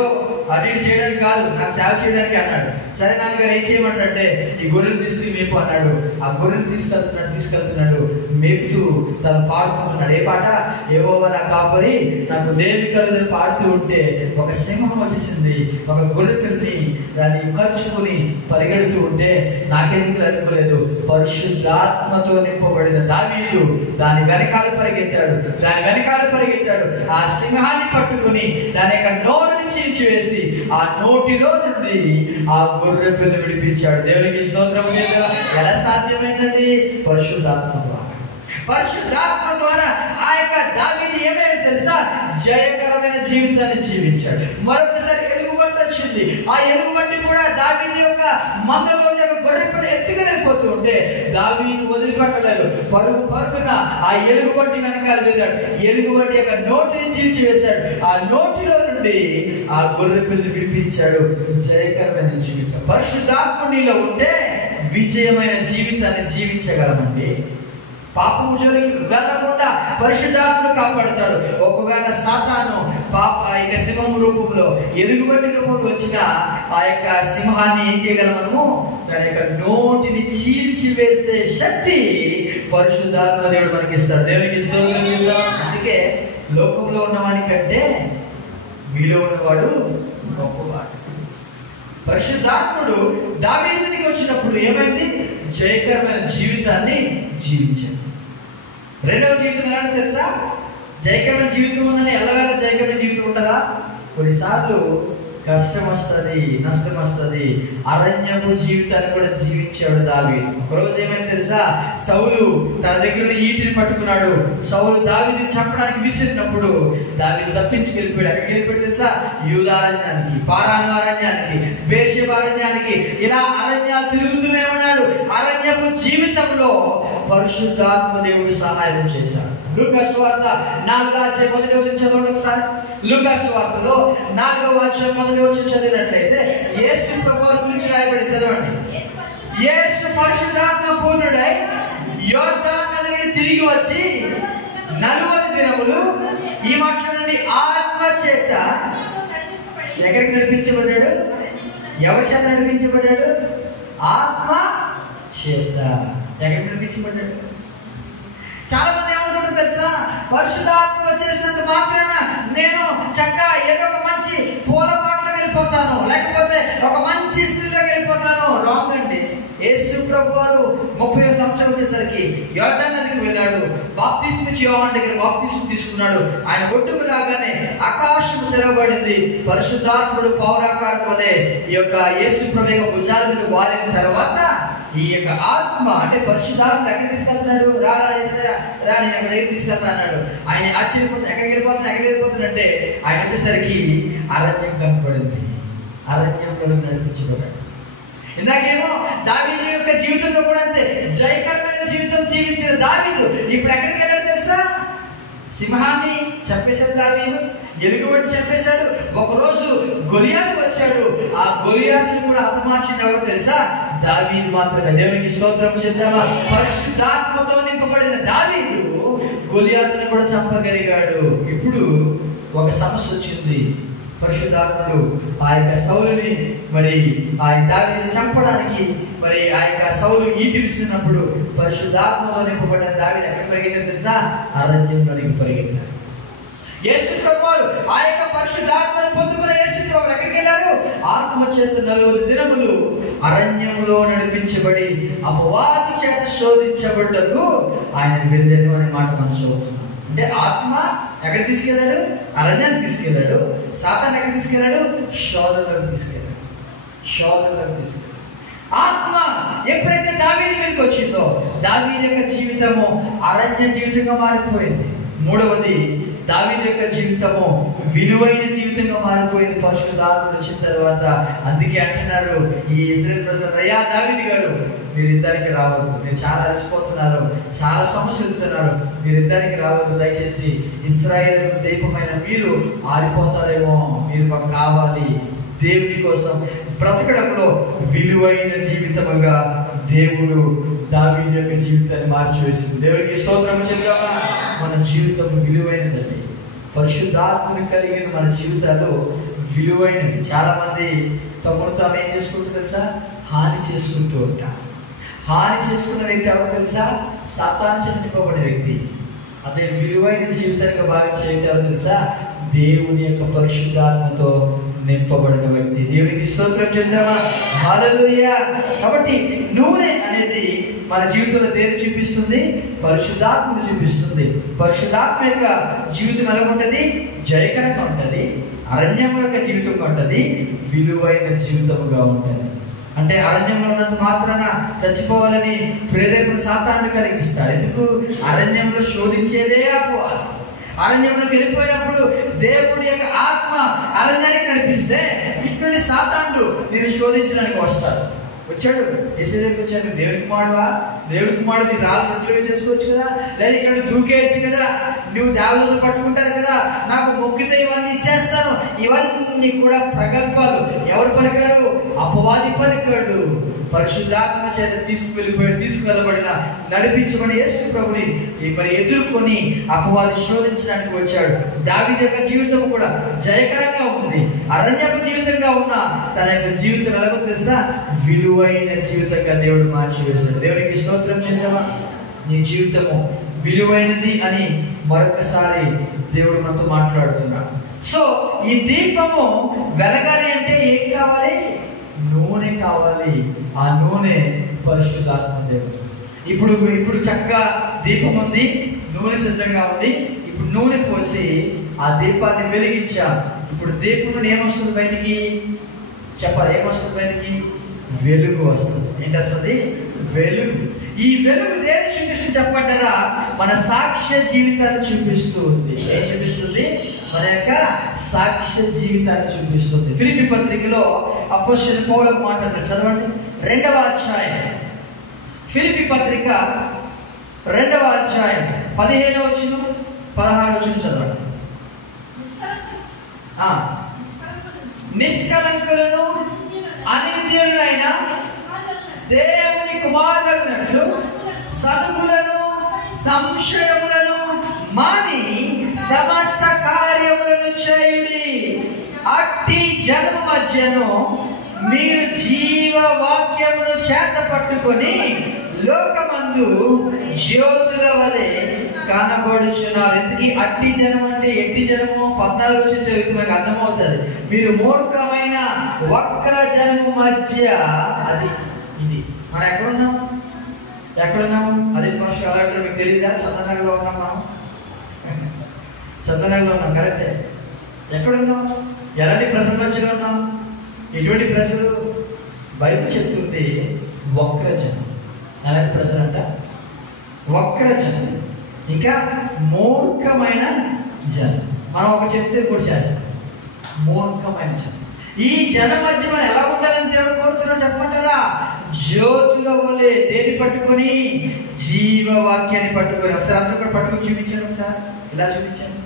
అటు చేయడానికి కాదు, నాకు సేవ చేయడానికి అన్నాడు. సరే నాన్నగారు ఏం చేయమంటే ఈ గొర్రెలు తీసుకు మేపు అన్నాడు. ఆ గొర్రెలు తీసుకెళ్తున్నాడు మేపుతూ తను పాడుకుంటున్నాడు. ఏ పాట? యెహోవా నా కాపరి, నాకు దేవి కలుదని పాడుతూ ఉంటే ఒక సింహం వచ్చేసింది, ఒక గొర్రె పిల్లని దాన్ని ఖర్చుకుని పరిగెడుతూ ఉంటే నాకెందుకు అనుకోలేదు, పరిశుద్ధాత్మతో నింపబడిన దావీదు దాని వెనకాల పరిగెత్తాడు. ఆ సింహాన్ని పట్టుకుని దాని యొక్క నోరుని చీల్చివేసి ఆ నోటిలో నుండి ఆ గొర్రె పిల్ల విడిపించాడు. దేవునికి స్తోత్రం చేద్దాం. ఎలా సాధ్యమైందండి? పరిశుద్ధాత్మ ద్వారా ఆ యొక్క దావీదు ఏమైంది తెలుసా? జయకరమైన జీవితాన్ని జీవించాడు. మరొకసారి ఎలుగుబంటి వచ్చింది. ఆ ఎలుగుబంటి కూడా దావీదు యొక్క మందలో గొర్రె పిల్ల ఎత్తుకెళ్ళిపోతూ ఉంటే దావీదు వదిలిపెట్టలేదు. పరుగున ఆ ఎలుగుబంటి వెనకాల వెళ్ళాడు. ఎలుగుబంటి యొక్క నోటిని చీల్చివేశాడు. ఆ నోటిలో నుండి ఆ గొర్రె పిల్ల విడిపించాడు. జయకరమైన జీవితం. పరిశుద్ధాత్మ నీలో ఉంటే విజయమైన జీవితాన్ని జీవించగలమండి. పాపము జోలికి వెళ్ళకుండా పరిశుద్ధాత్మను కాపాడుతాడు. ఒకవేళ సాతాను ఆ యొక్క సింహం రూపంలో, ఎలుగుబంటి రూపంలో వచ్చిన ఆ యొక్క సింహాన్ని ఏం చేయగలమనము? దాని యొక్క నోటిని చీల్చివేసే శక్తి పరిశుద్ధాత్మ దేవుడు మనకి ఇస్తాడు. దేవునికి స్తోత్రం. అందుకే లోకంలో ఉన్నవాడి కంటే మీలో ఉన్నవాడు గొప్పవాడు. పరిశుద్ధాత్ముడు దావీదు మీదకి వచ్చినప్పుడు ఏమైంది? జయకరమైన జీవితాన్ని జీవించాడు. రెండవ జీవితం ఎలా తెలుసా? జయకరమైన జీవితం ఉందని ఎల్లవేళ జయకరమైన జీవితం ఉండదా? కొన్నిసార్లు కష్టం వస్తుంది, నష్టం వస్తుంది. అరణ్యపు జీవితాన్ని కూడా జీవించాడు దావీదు. ఒకరోజు ఏమైంది తెలుసా? సౌలు తన దగ్గర ఈటిని పట్టుకున్నాడు. సౌలు దావీదుని చంపడానికి విసిరినప్పుడు దావీదు తప్పించి వెళ్ళిపోయాడు. ఎక్కడికి వెళ్ళిపోయాడు తెలుసా? యూదారణ్యానికి, పారాను అరణ్యానికి, బేర్షెబా అరణ్యానికి, ఇలా అరణ్యాలు తిరుగుతూనే ఉన్నాడు. అరణ్యపు జీవితంలో పరిశుద్ధాత్మ దేవుడు సహాయం చేశాడు. లూకా సువార్త 4వ అధ్యాయం 1వ వచనం చదవండి ఒకసారి. లూకా సువార్తలో 4వ అధ్యాయం 1వ వచనం చదివినట్లయితే యేసు ప్రభువు గురించి రాయబడి చదవండి. యేసు పరిశుద్ధాత్మ పూర్ణుడై యోర్దాను నది నుండి తిరిగి వచ్చి 40 దినములు ఈ మాట నుండి ఆత్మ చేత ఎక్కడికి నడిపించబడ్డాడు? ఎవరి చేత నడిపించబడ్డాడు? ఆత్మ చేత. ఎక్కడికి నడిపించబడ్డాడు? చాలా మంది ఏమనుకుంటారు తెలుసా? పరిశుద్ధాత్మ వచ్చేసినంత మాత్రాన నేను చక్కగా ఏదో ఒక మంచి పూల పాటలోకి వెళ్ళిపోతాను, లేకపోతే ఒక మంచి స్థితిలోకి వెళ్ళిపోతాను. రాంగ్ అండి. యేసు ప్రభు వారు 30 సంవత్సరం వచ్చేసరికి యోర్దాను నదికి వెళ్ళాడు. బాప్తిస్మ యోహాను దగ్గర బాప్తిస్మ తీసుకున్నాడు. ఆయన ఒడ్డుకు రాగానే ఆకాశం తెరవబడింది. పరిశుద్ధాత్ముడు పౌరాకారం వలె ఈ యొక్క యేసు ప్రభు యొక్క భుజాల మీద వాలిన తర్వాత ఈ యొక్క ఆత్మ అంటే పరిశుద్ధాత్మ ఎక్కడ తీసుకెళ్తున్నాడు? రా నేను అక్కడ దగ్గర తీసుకెళ్తా అన్నాడు. ఆయన ఆశ్చర్యపోతే ఎక్కడికి వెళ్ళిపోతున్నట్టే ఆయన వచ్చేసరికి అరణ్యం కనపడింది. అరణ్యంలో నడిపించబడ్డాడు. ఇందాకేమో దావీదు యొక్క జీవితంలో కూడా అంతే, జయకరమైన జీవితం జీవించిన దావీదు ఇప్పుడు ఎక్కడికి వెళ్ళాడు తెలుసా? సింహాన్ని చంపేశాడు దావీదు, ఎలుగుబంటి చంపేశాడు. ఒకరోజు గొలియాతు వచ్చాడు. ఆ గొలియాతుని కూడా హతమార్చింది ఎవరో తెలుసా? దావీదు మాత్రమే. దేవునికి స్తోత్రం చేద్దామా? పరిశుద్ధాత్మతో నింపబడిన దావీదు గొలియాతుని కూడా చంపగలిగాడు. ఇప్పుడు ఒక సమస్య వచ్చింది. పరిశుద్ధాత్ముడు ఆ యొక్క సౌలుని మరి ఆ దావీదుని చంపడానికి మరి ఆ యొక్క సౌలు ఈటి విసిరినప్పుడు పరిశుద్ధాత్మతో నింపబడిన దావీదు ఎక్కడికి పరిగెత్తాడు తెలుసా? అరణ్యంలోనికి పరిగెత్తాడు. యేసు ప్రభువు ఆ యొక్క పరిశుద్ధాత్మను పొందుకున్న యేసు ప్రభువు ఎక్కడికి వెళ్ళారు? ఆత్మచేత 40 దినములు అరణ్యంలో నడిపించబడి అపవాది చేత శోధించబడ్డకు ఆయన వెళ్ళాను అనే మాట మనం చదువుతున్నాం. అంటే ఆత్మ ఎక్కడ తీసుకెళ్ళాడు? అరణ్యానికి తీసుకెళ్ళాడు. సాతాను ఎక్కడ తీసుకెళ్ళాడు? శోధనలోకి తీసుకెళ్ళాడు. ఆత్మ ఎప్పుడైతే దావీదు మీదకి వచ్చిందో దావీదు యొక్క జీవితము అరణ్య జీవితంగా మారిపోయింది. మూడవది, దావీదు యొక్క జీవితము విలువైన జీవితంగా మారిపోయింది పరిశుద్ధాత్మ వచ్చిన తర్వాత. అందుకే అంటున్నారు ఈ ఇశ్రాయేలు ప్రజలు, అయ్యా దావీదు గారు మీరు యుద్ధానికి రావద్దు, మీరు చాలా అలసిపోతున్నారు, చాలా సమస్యలు ఇస్తున్నారు, మీరు యుద్ధానికి రావద్దు, దయచేసి ఇశ్రాయేలు దీపమైన మీరు ఆరిపోతారేమో, మీరు మాకు కావాలి. దేవుని కోసం బ్రతకడంలో విలువైన జీవితముగా దేవుడు దావీదు యొక్క జీవితాన్ని మార్చివేసింది. దేవుడికి స్తోత్రం చెప్తామా? మన జీవితం విలువైనది. పరిశుద్ధాత్మని కలిగిన మన జీవితాలు విలువైనవి. చాలా మంది తమను తాము ఏం చేసుకుంటూ తెలుసా? హాని చేసుకుంటూ ఉంటారు. హాని చేసుకున్న వ్యక్తి ఎవరు తెలుసా? సాతాను చేత నింపబడిన వ్యక్తి. అదే విలువైన జీవితంగా భావించే వ్యక్తి ఎవరు తెలుసా? దేవుని యొక్క పరిశుద్ధాత్మతో నింపబడిన వ్యక్తి. దేవునికి స్తోత్రం చేద్దామా? హల్లెలూయా. కాబట్టి నూనె అనేది మన జీవితంలో దేని చూపిస్తుంది? పరిశుద్ధాత్మను చూపిస్తుంది. పరిశుద్ధాత్మ యొక్క జీవితం ఎలా ఉంటుంది? జయకరంగా ఉంటుంది. అరణ్యం యొక్క జీవితంగా ఉంటుంది. విలువైన జీవితముగా ఉంటుంది. అంటే అరణ్యంలో ఉన్నంత మాత్రాన చచ్చిపోవాలని ప్రేరేపణ సాతాను కలిగిస్తాడు. ఎందుకు? అరణ్యంలో శోధించేదే అపవాది. అరణ్యంలోకి వెళ్ళిపోయినప్పుడు దేవుడి యొక్క ఆత్మ అరణ్యానికి నడిపిస్తే ఇటువంటి సాతానుడు నేను శోధించడానికి వచ్చాడు. ఎసేదకి వచ్చాడు. దేవుడి కుమారుడు నీ రాళ్ళు రొట్టెలుగా చేసుకోవచ్చు కదా, లేదా ఇక్కడ దూకేయచ్చు కదా, నువ్వు దేవదూతలు పట్టుకుంటారు కదా, నాకు మొక్కితే ఇవన్నీ ఇచ్చేస్తాను. ఇవన్నీ కూడా ప్రగల్భాలు. ఎవరు పలికారు? అపవాది పలికాడు. పరిశుద్ధాత్మ చేత తీసుకువెళ్ళబడిన నడిపించబడిన యేసు ప్రభుని మరి ఎదుర్కొని అపవాది శోధించడానికి వచ్చాడు. దావీదు యొక్క జీవితం కూడా జయకరంగా ఉంది. అరణ్యపు జీవితంగా ఉన్న తన యొక్క జీవితం ఎలాగో తెలుసా? విలువైన జీవితంగా దేవుడు మార్చివేశాడు. దేవునికి స్తోత్రం చెందామా? నీ జీవితము విలువైనది అని మరొకసారి దేవుడు మనతో మాట్లాడుతున్నాడు. సో ఈ దీపము వెలగాలి అంటే ఏం కావాలి? నూనె కావాలి. ఆ నూనె పరిశుద్ధాత్మ దేవుడు. ఇప్పుడు చక్కగా దీపం ఉంది, నూనె సిద్ధంగా ఉంది. ఇప్పుడు నూనె పోసి ఆ దీపాన్ని వెలిగించాం. ఇప్పుడు దీపం నుండి ఏమొస్తుంది బయటికి? చెప్పాలి, ఏమొస్తుంది బయటికి? వెలుగు వస్తుంది. ఏంటి వస్తుంది? వెలుగు. ఈ వెలుగు దేని చూపిస్తుంది చెప్పంటారా? మన సాక్ష్య జీవితాన్ని చూపిస్తూ ఉంది. ఏం చూపిస్తుంది? మన యొక్క సాక్ష్య జీవితాన్ని చూపిస్తుంది. ఫిలిప్పీ పత్రికలో అపోస్తలుడైన పౌలు మాట్లాడారు. చదవండి, 2వ అధ్యాయం. ఫిలిప్పీ పత్రిక 2వ అధ్యాయం 15వ వచనం 16వ వచనం చదవండి. నిష్కలంకులను అనింద్యులైన దేవుని కుమారులగునట్లు సనుగులను సంశయములను మాని సమస్త కార్యములను చేయుడి. అట్టి జనము మధ్యను మీరు జీవ వాక్యమును చేత పట్టుకొని లోకమందు జ్యోతుల వలె కనబడుచున్నారు. ఎందుకు అట్టి జనం అంటే? ఎట్టి జనము 14 వచ్చి చదివితే మనకు అర్థమవుతుంది. మీరు మూర్ఖమైన వక్ర జనము మధ్య, అది ఇది మనం ఎక్కడున్నాం? ఎక్కడున్నాము? అదే భాష అలాంటి మీకు తెలియదా? చందనగర్లో ఉన్నాం మనం. చందనగర్లో ఉన్నాం, కరెక్టే. ఎక్కడున్నాం? ఎలాంటి ప్రజల మధ్యలో ఉన్నాం? ఎటువంటి ప్రజలు? బైబిల్ చెప్తుంది వక్రజనం. అలాంటి ప్రజలు అంట వక్రజనం, ఇంకా మూర్ఖమైన జనం. మనం ఒకటి చెప్తే కూడా చేస్తాం. మూర్ఖమైన జనం. ఈ జనం మధ్య మనం ఎలా ఉండాలని దేవుడు కోరుతున్నాడు చెప్పమంటారా? జ్యోతుల వలె దేని పట్టుకొని? జీవవాక్యాన్ని పట్టుకొని. ఒకసారి అందరూ కూడా పట్టుకొని చూపించాను. ఒకసారి ఇలా చూపించాను.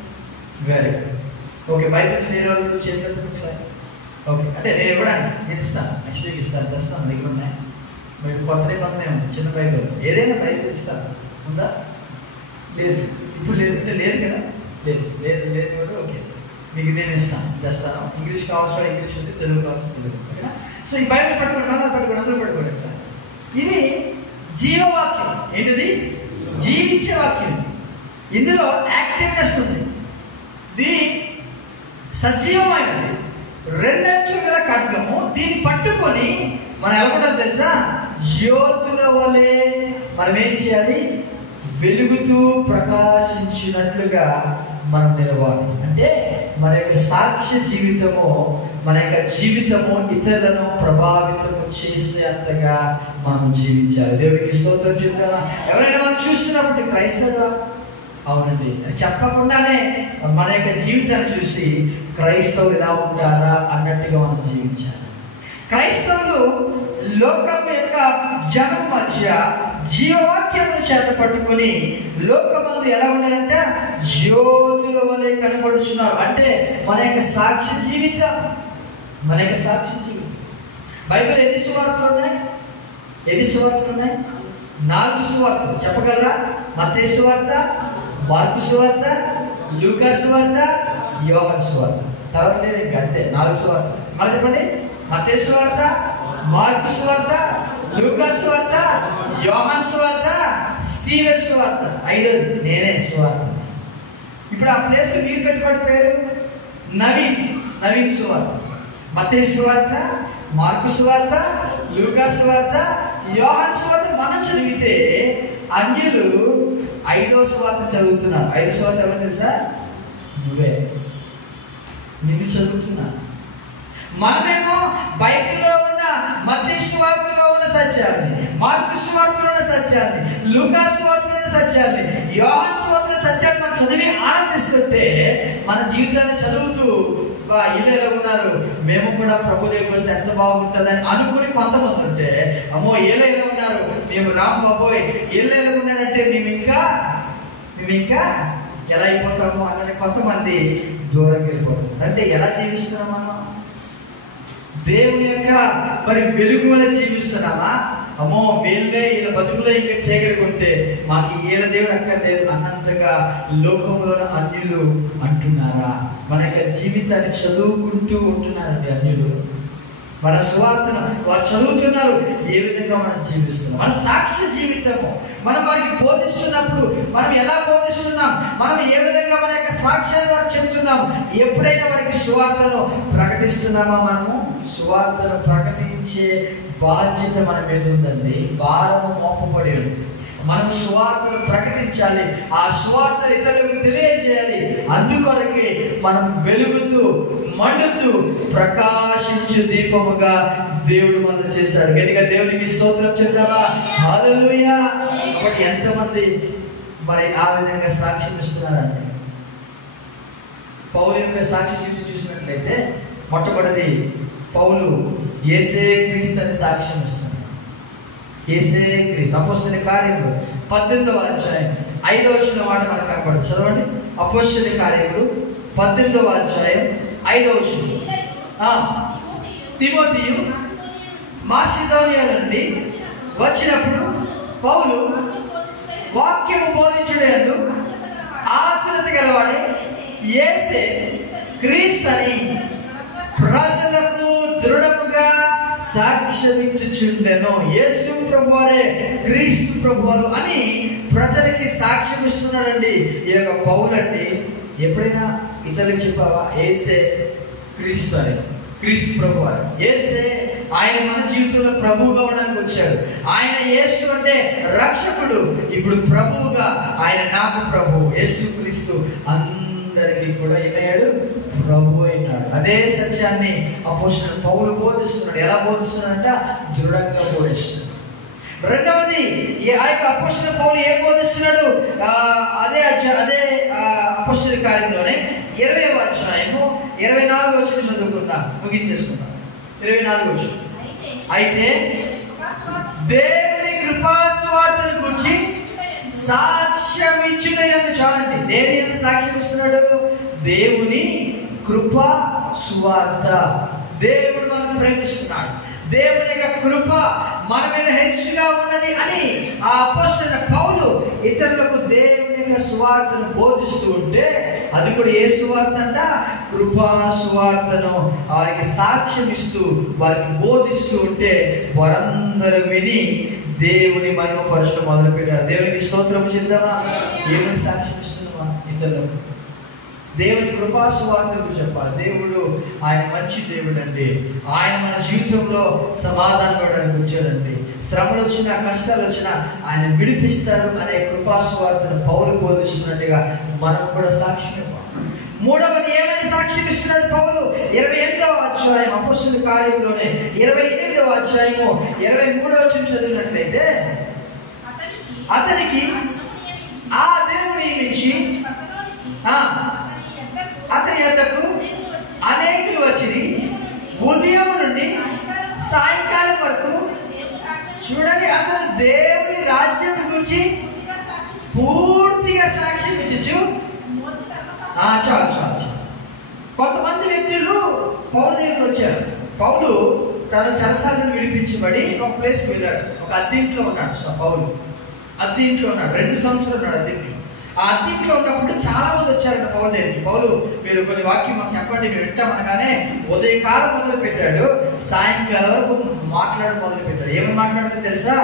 Very good. ఓకే, బైబిల్ సేవలు చేతులు ఒకసారి. ఓకే, అంటే నేను ఇవ్వడానికి నేను ఇస్తాను. నెక్స్ట్ వీక్ ఇస్తాను. తెస్తాను, దగ్గర ఉన్నాయి. మీకు కొత్త నిబంధన చిన్న బైబిల్, ఏదైనా బైబిల్ ఇస్తాను. ఉందా? లేదు, ఇప్పుడు లేదు. అంటే లేదు కదా? లేదు లేదు లేదు కూడా. ఓకే, మీకు నేను ఇస్తాను, తెస్తాను. ఇంగ్లీష్ కావాల్సిన ఇంగ్లీష్ ఉంది, తెలుగు కావాల్సిన తెలుగు. ఓకేనా? సో ఈ బైబిల్ పట్టుకోండి, పట్టుకోండి, అందరూ పట్టుకోండి సార్. ఇది జీవవాక్యం. ఏంటిది? జీవించే వాక్యం. ఇందులో యాక్టివ్నెస్ ఉంది. ఇది సజీవమైనది, రెండంచుల గల ఖడ్గము. దీన్ని పట్టుకొని మనం ఎలా ఉండాలి తెలుసా? జ్యోతుల వలె మనం ఏం చేయాలి? వెలుగుతూ ప్రకాశించినట్లుగా మనం నిలవాలి. అంటే మన యొక్క సాక్ష్య జీవితము, మన యొక్క జీవితము ఇతరులను ప్రభావితము చేసేంతగా మనం జీవించాలి. దేవుడికి స్తోత్రం చెప్తారా? ఎవరైనా మనం చూస్తున్నప్పుడు క్రైస్తవుడా? అవునండి అని చెప్పకుండానే మన యొక్క జీవితాన్ని చూసి క్రైస్తవులు ఎలా ఉంటారా అన్నట్టుగా మనం జీవించాలి. క్రైస్తవులు లోకం యొక్క జనం మధ్య జీవవాక్యము చేత పట్టుకొని లోకమందు ఎలా ఉండాలంటే జ్యోతుల వలె కనబడుచున్నారు. అంటే మన యొక్క సాక్షి జీవితం, మన యొక్క సాక్షి జీవితం. బైబిల్ ఎన్ని సువార్తలు ఉన్నాయి? ఎన్ని సువార్తలు ఉన్నాయి? 4 సువార్తలు. చెప్పగలరా? మత్తయి సువార్త, మార్కు సువార్త, లూకా సువార్త, యోహాను సువార్త. తర్వాత లేదు, ఇంకా అంతే 4 సువార్తలు. మళ్ళీ చెప్పండి. మత్తయి సువార్త, మార్కు సువార్త, లూకా సువార్త, యోహాను సువార్త, స్టీవెన్ సువార్త. 5ది నేనే సువార్త. ఇప్పుడు ఆ ప్లేస్ మీరు పెట్టుకోండి పేరు నవీన్ సువార్త. మత్తయి సువార్త, మార్కు సువార్త, లూకా సువార్త, యోహాను సువార్త. మనం చదివితే అన్యులు 5వ సువార్త చదువుతున్నారు. 5వ సువార్త ఎవరో తెలుసా? నువ్వే. నువ్వు చదువుతున్నా. మనమేమో బైబిల్లో ఉన్న మత్తయి సువార్తలో ఉన్న సత్యాన్ని, మార్కు సువార్తలో ఉన్న సత్యాన్ని, లూకా సువార్తలో ఉన్న సత్యాన్ని, యోహాను సువార్తలో సత్యాన్ని మనం చదివి ఆనందిస్తుంటే మన జీవితాన్ని చదువుతూ వీళ్ళు ఎలా ఉన్నారు, మేము కూడా ప్రభు దగ్గరికి వస్తే ఎంత బాగుంటుందని అనుకుని కొంతమంది ఉంటే, అమ్మో వీళ్ళు ఎలా ఉన్నారు, మేము రామ్ బాబోయ్ వీళ్ళు ఎలా ఉన్నారంటే మేము ఇంకా ఎలా అయిపోతాము అన్నది కొంతమంది దూరంగా వెళ్ళిపోతారు. అంటే ఎలా జీవిస్తున్నాం మనం? దేవుని యొక్క మరి వెలుగు వల్ల జీవిస్తున్నామా? అమ్మో వీళ్ళే వీళ్ళ బతుకులో ఇంకా చీకటికుంటే మాకు ఈయన దేవుడు అక్కర్లేదు అన్నంతగా లోకంలో అన్యులు అంటున్నారా? మన యొక్క జీవితాన్ని చదువుకుంటూ ఉంటున్నారండి అన్యులు. మన సువార్తను వారు చదువుతున్నారు. ఏ విధంగా మనం జీవిస్తున్నాం? మన సాక్ష్య జీవితము మనం వారికి బోధిస్తున్నప్పుడు మనం ఎలా బోధిస్తున్నాం, మనం ఏ విధంగా మన యొక్క సాక్ష్యాన్ని వారికి చెప్తున్నాం, ఎప్పుడైనా వారికి సువార్తను ప్రకటిస్తున్నామా? మనము సువార్తను ప్రకటించే బాధ్యత మన మీద ఉందండి. భారము మోపబడి ఉంది. మనం సువార్తను ప్రకటించాలి. ఆ సువార్తను ఇతరులకు తెలియజేయాలి. అందుకొరకే మనం వెలుగుతూ మండుతూ ప్రకాశించు దీపముగా దేవుడు మనం చేశాడు. గట్టిగా దేవునికి స్తోత్రం చెప్తావా? హల్లెలూయా. కాబట్టి ఎంతమంది మరి ఆ విధంగా సాక్ష్యం ఇస్తున్నారంటే, పౌలు యొక్క సాక్షి జీవితం చూసినట్లయితే మొట్టమొదటిది పౌలు యేసే క్రీస్తు అని సాక్ష్యం ఇస్తున్నాడు. యేసే క్రీస్తు. అపోస్తలుల కార్యములు 18వ అధ్యాయం 5వ వచనం మాట మనకు కనబడుతుంది. చదవండి. అపోస్తలుల కార్యములు 18వ అధ్యాయం 5వ వచనం. తిమోతియు మాసిదోనియా నుండి వచ్చినప్పుడు పౌలు వాక్యము బోధించుటయందు ఆతురత గలవాడే యేసే క్రీస్తు అని ప్రజలకు దృఢముగా సాక్ష్యమిచ్చుచుండెను. యేసు ప్రభువారే క్రీస్తు ప్రభువారు అని ప్రజలకి సాక్ష్యం ఇస్తున్నాడండి ఈ యొక్క పౌలండి. ఎప్పుడైనా ఇతరులకు చెప్పావా యేసే క్రీస్తు అని, క్రీస్తు ప్రభువారు యేసే ఆయన మన జీవితంలో ప్రభువుగా ఉండడానికి వచ్చాడు. ఆయన యేసు అంటే రక్షకుడు, ఇప్పుడు ప్రభువుగా ఆయన నాకు ప్రభువు యేసుక్రీస్తు అందరికీ కూడా ఏమయ్యాడు, ప్రభు అయినాడు. అదే సత్యాన్ని అపోస్తలుడు పౌలు బోధిస్తున్నాడు. ఎలా బోధిస్తున్నాడంట? దృఢంగా బోధిస్తున్నాడు. రెండవది ఆ యొక్క అపోస్తలుడు పౌలు ఏం బోధిస్తున్నాడు? అదే అపోస్తలుల కార్యంలోనే 20వ అధ్యాయము 24వ వచనం చదువుకుందాం, ముగించేసుకుందాం. 24వ వచనం. అయితే దేవుని కృపా సువార్తను గురించి సాక్ష్యం ఇచ్చుటయందు. చాలండి, దేని ఎందుకు సాక్ష్యం ఇస్తున్నాడు? దేవుని కృపా సువార్త. దేవుడు మనం ప్రేమిస్తున్నాడు, దేవుని యొక్క కృప మన మీద హెచ్చుగా ఉన్నది అని ఆ అపోస్తలుడైన పౌలు ఇతరులకు దేవుని యొక్క సువార్తను బోధిస్తూ ఉంటే, అది కూడా ఏ సువార్త అంట? కృపా సువార్తను వారికి సాక్ష్యం ఇస్తూ వారికి బోధిస్తూ ఉంటే వారందరూ విని దేవుని మహిమపరచడం మొదలు పెట్టారు. దేవునికి స్తోత్రం చెప్తామా? ఏమని సాక్ష్యం ఇస్తున్నామా ఇతరులకు? దేవుని కృపా సువార్తకు చెప్పాలి. దేవుడు ఆయన మంచి దేవుడు అండి. ఆయన మన జీవితంలో సమాధానం పడడానికి వచ్చాడండి. శ్రమలు వచ్చినా కష్టాలు వచ్చినా ఆయన విడిపిస్తాడు అనే కృపా సువార్తను పౌలు బోధిస్తున్నట్టుగా మనం కూడా సాక్ష్యం ఇవ్వాలి. మూడవది ఏమని సాక్ష్యం ఇస్తున్నాడు పౌలు? 28వ అధ్యాయం అపోస్తలుల కార్యంలోనే 28వ అధ్యాయము 23వ వచనం చదివినట్లయితే, అతనికి ఆ దేవుడు నియమించి అతని యొద్దకు అనేకులు వచ్చి ఉదయం నుండి సాయంకాలం వరకు, చూడండి, అతను దేవుని రాజ్యం గురించి పూర్తిగా సాక్ష్యం ఇచ్చు. చాలు. కొంతమంది వ్యక్తులు పౌలు దగ్గరికి వచ్చారు. పౌలు తను చెరసాలను విడిపించబడి ఒక ప్లేస్కి వెళ్ళాడు. ఒక అద్దెంట్లో ఉన్నాడు. పౌలు అద్దెంట్లో ఉన్నాడు. 2 సంవత్సరాలు ఉన్నాడు అద్దెంట్లో. ఆ అద్దెంట్లో ఉన్నప్పుడు చాలా మంది వచ్చారంట పౌలు దగ్గరికి. పౌలు, మీరు కొన్ని వాక్యం మాకు చెప్పండి, మేము వింటామనగానే ఉదయకాలం మొదలు పెట్టాడు, సాయంకాలం వరకు మాట్లాడడం మొదలు పెట్టాడు. ఏమని మాట్లాడుతుందో తెలుసా?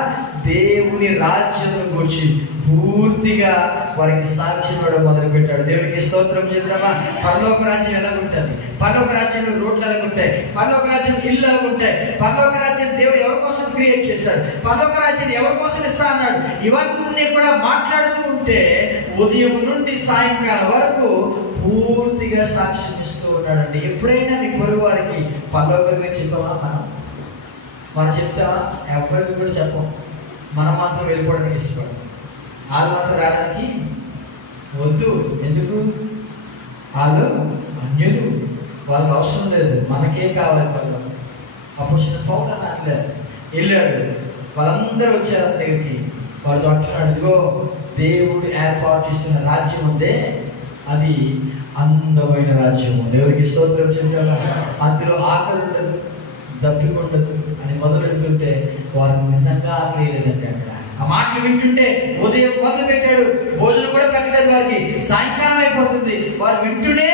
దేవుని రాజ్యం గురించి పూర్తిగా వారికి సాక్ష్యం ఇవ్వడం మొదలు పెట్టాడు. దేవునికి స్తోత్రం చెప్తామా? పరలోక రాజ్యం ఎలా ఉంటుంది? పరలోక రాజ్యంలో రోడ్లు ఎలా ఉంటాయి? పరలోక రాజ్యం ఇల్లు ఎలా ఉంటాయి? పరలోక రాజ్యం దేవుడు ఎవరి కోసం క్రియేట్ చేశాడు? పరలోక రాజ్యం ఎవరి కోసం ఇస్తా అన్నాడు? ఇవన్నీ కూడా మాట్లాడుతూ ఉంటే ఉదయం నుండి సాయంకాలం వరకు పూర్తిగా సాక్ష్యం ఇస్తూ ఉన్నాడండి. ఎప్పుడైనా నీ పొరుగు వారికి పరలోకంగా చెప్పామా? మనం చెప్తామా? ఎవరికి కూడా చెప్పం. మనం మాత్రం వెళ్ళిపోవడానికి ఇష్టపడం. వాళ్ళు మాత్రం రావడానికి వద్దు. ఎందుకు? వాళ్ళు అన్యులు, వాళ్ళకి అవసరం లేదు, మనకే కావాలి పనులు. అపోస్తలుడు పౌలు అనలేదు, వెళ్ళాడు. వాళ్ళందరూ వచ్చారు అతని దగ్గరికి. వాడు అంటున్నాడు, ఇదిగో దేవుడు ఏర్పాటు చేసిన రాజ్యం ఉందే, అది అందమైన రాజ్యము. దేవుడికి స్తోత్రం చెప్పాలి. అందులో ఆకలి ఉండదు, దప్పిక ఉండదు అని మొదలెడుతుంటే వారు నిజంగా ఆకలి లేదంటే అక్కడ ఆ మాటలు వింటుంటే ఉదయం మొదలు పెట్టాడు, భోజనం కూడా పెట్టలేదు వారికి. సాయంకాలం అయిపోతుంది, వారు వింటూనే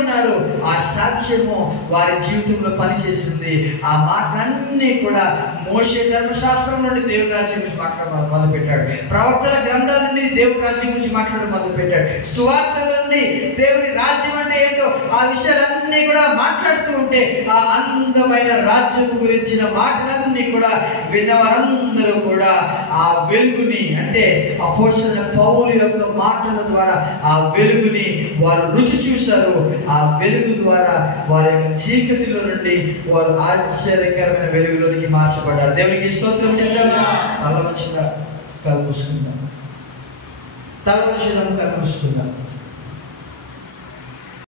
ఉన్నారు. ఆ సాక్ష్యము వారి జీవితంలో పనిచేసింది. ఆ మాటలన్నీ కూడా మోషే ధర్మశాస్త్రం నుండి దేవుని రాజ్యం గురించి మాట్లాడడం మొదలు పెట్టాడు. ప్రవక్తల గ్రంథాల నుండి దేవుని రాజ్యం గురించి మాట్లాడడం మొదలు పెట్టాడు. సువార్తల నుండి దేవుని రాజ్యం అంటే ఏంటో ఆ విషయాలన్నీ కూడా మాట్లాడుతూ ఉంటే ఆ అందమైన రాజ్యం గురించిన మాటలన్నీ కూడా విన్నవారందరూ కూడా ఆ వెలుగుని, అంటే అపోస్తలుడైన పౌలు యొక్క మాటల ద్వారా ఆ వెలుగుని వారు రుచి చూశారు. ఆ వెలుగు ద్వారా వారి యొక్క చీకటిలో నుండి వారు ఆశ్చర్యకరమైన వెలుగులోనికి మార్చబడ్డారు. దేవునికి స్తోత్రం చెప్తారా? తల మంచిగా కలుపుకుందాం.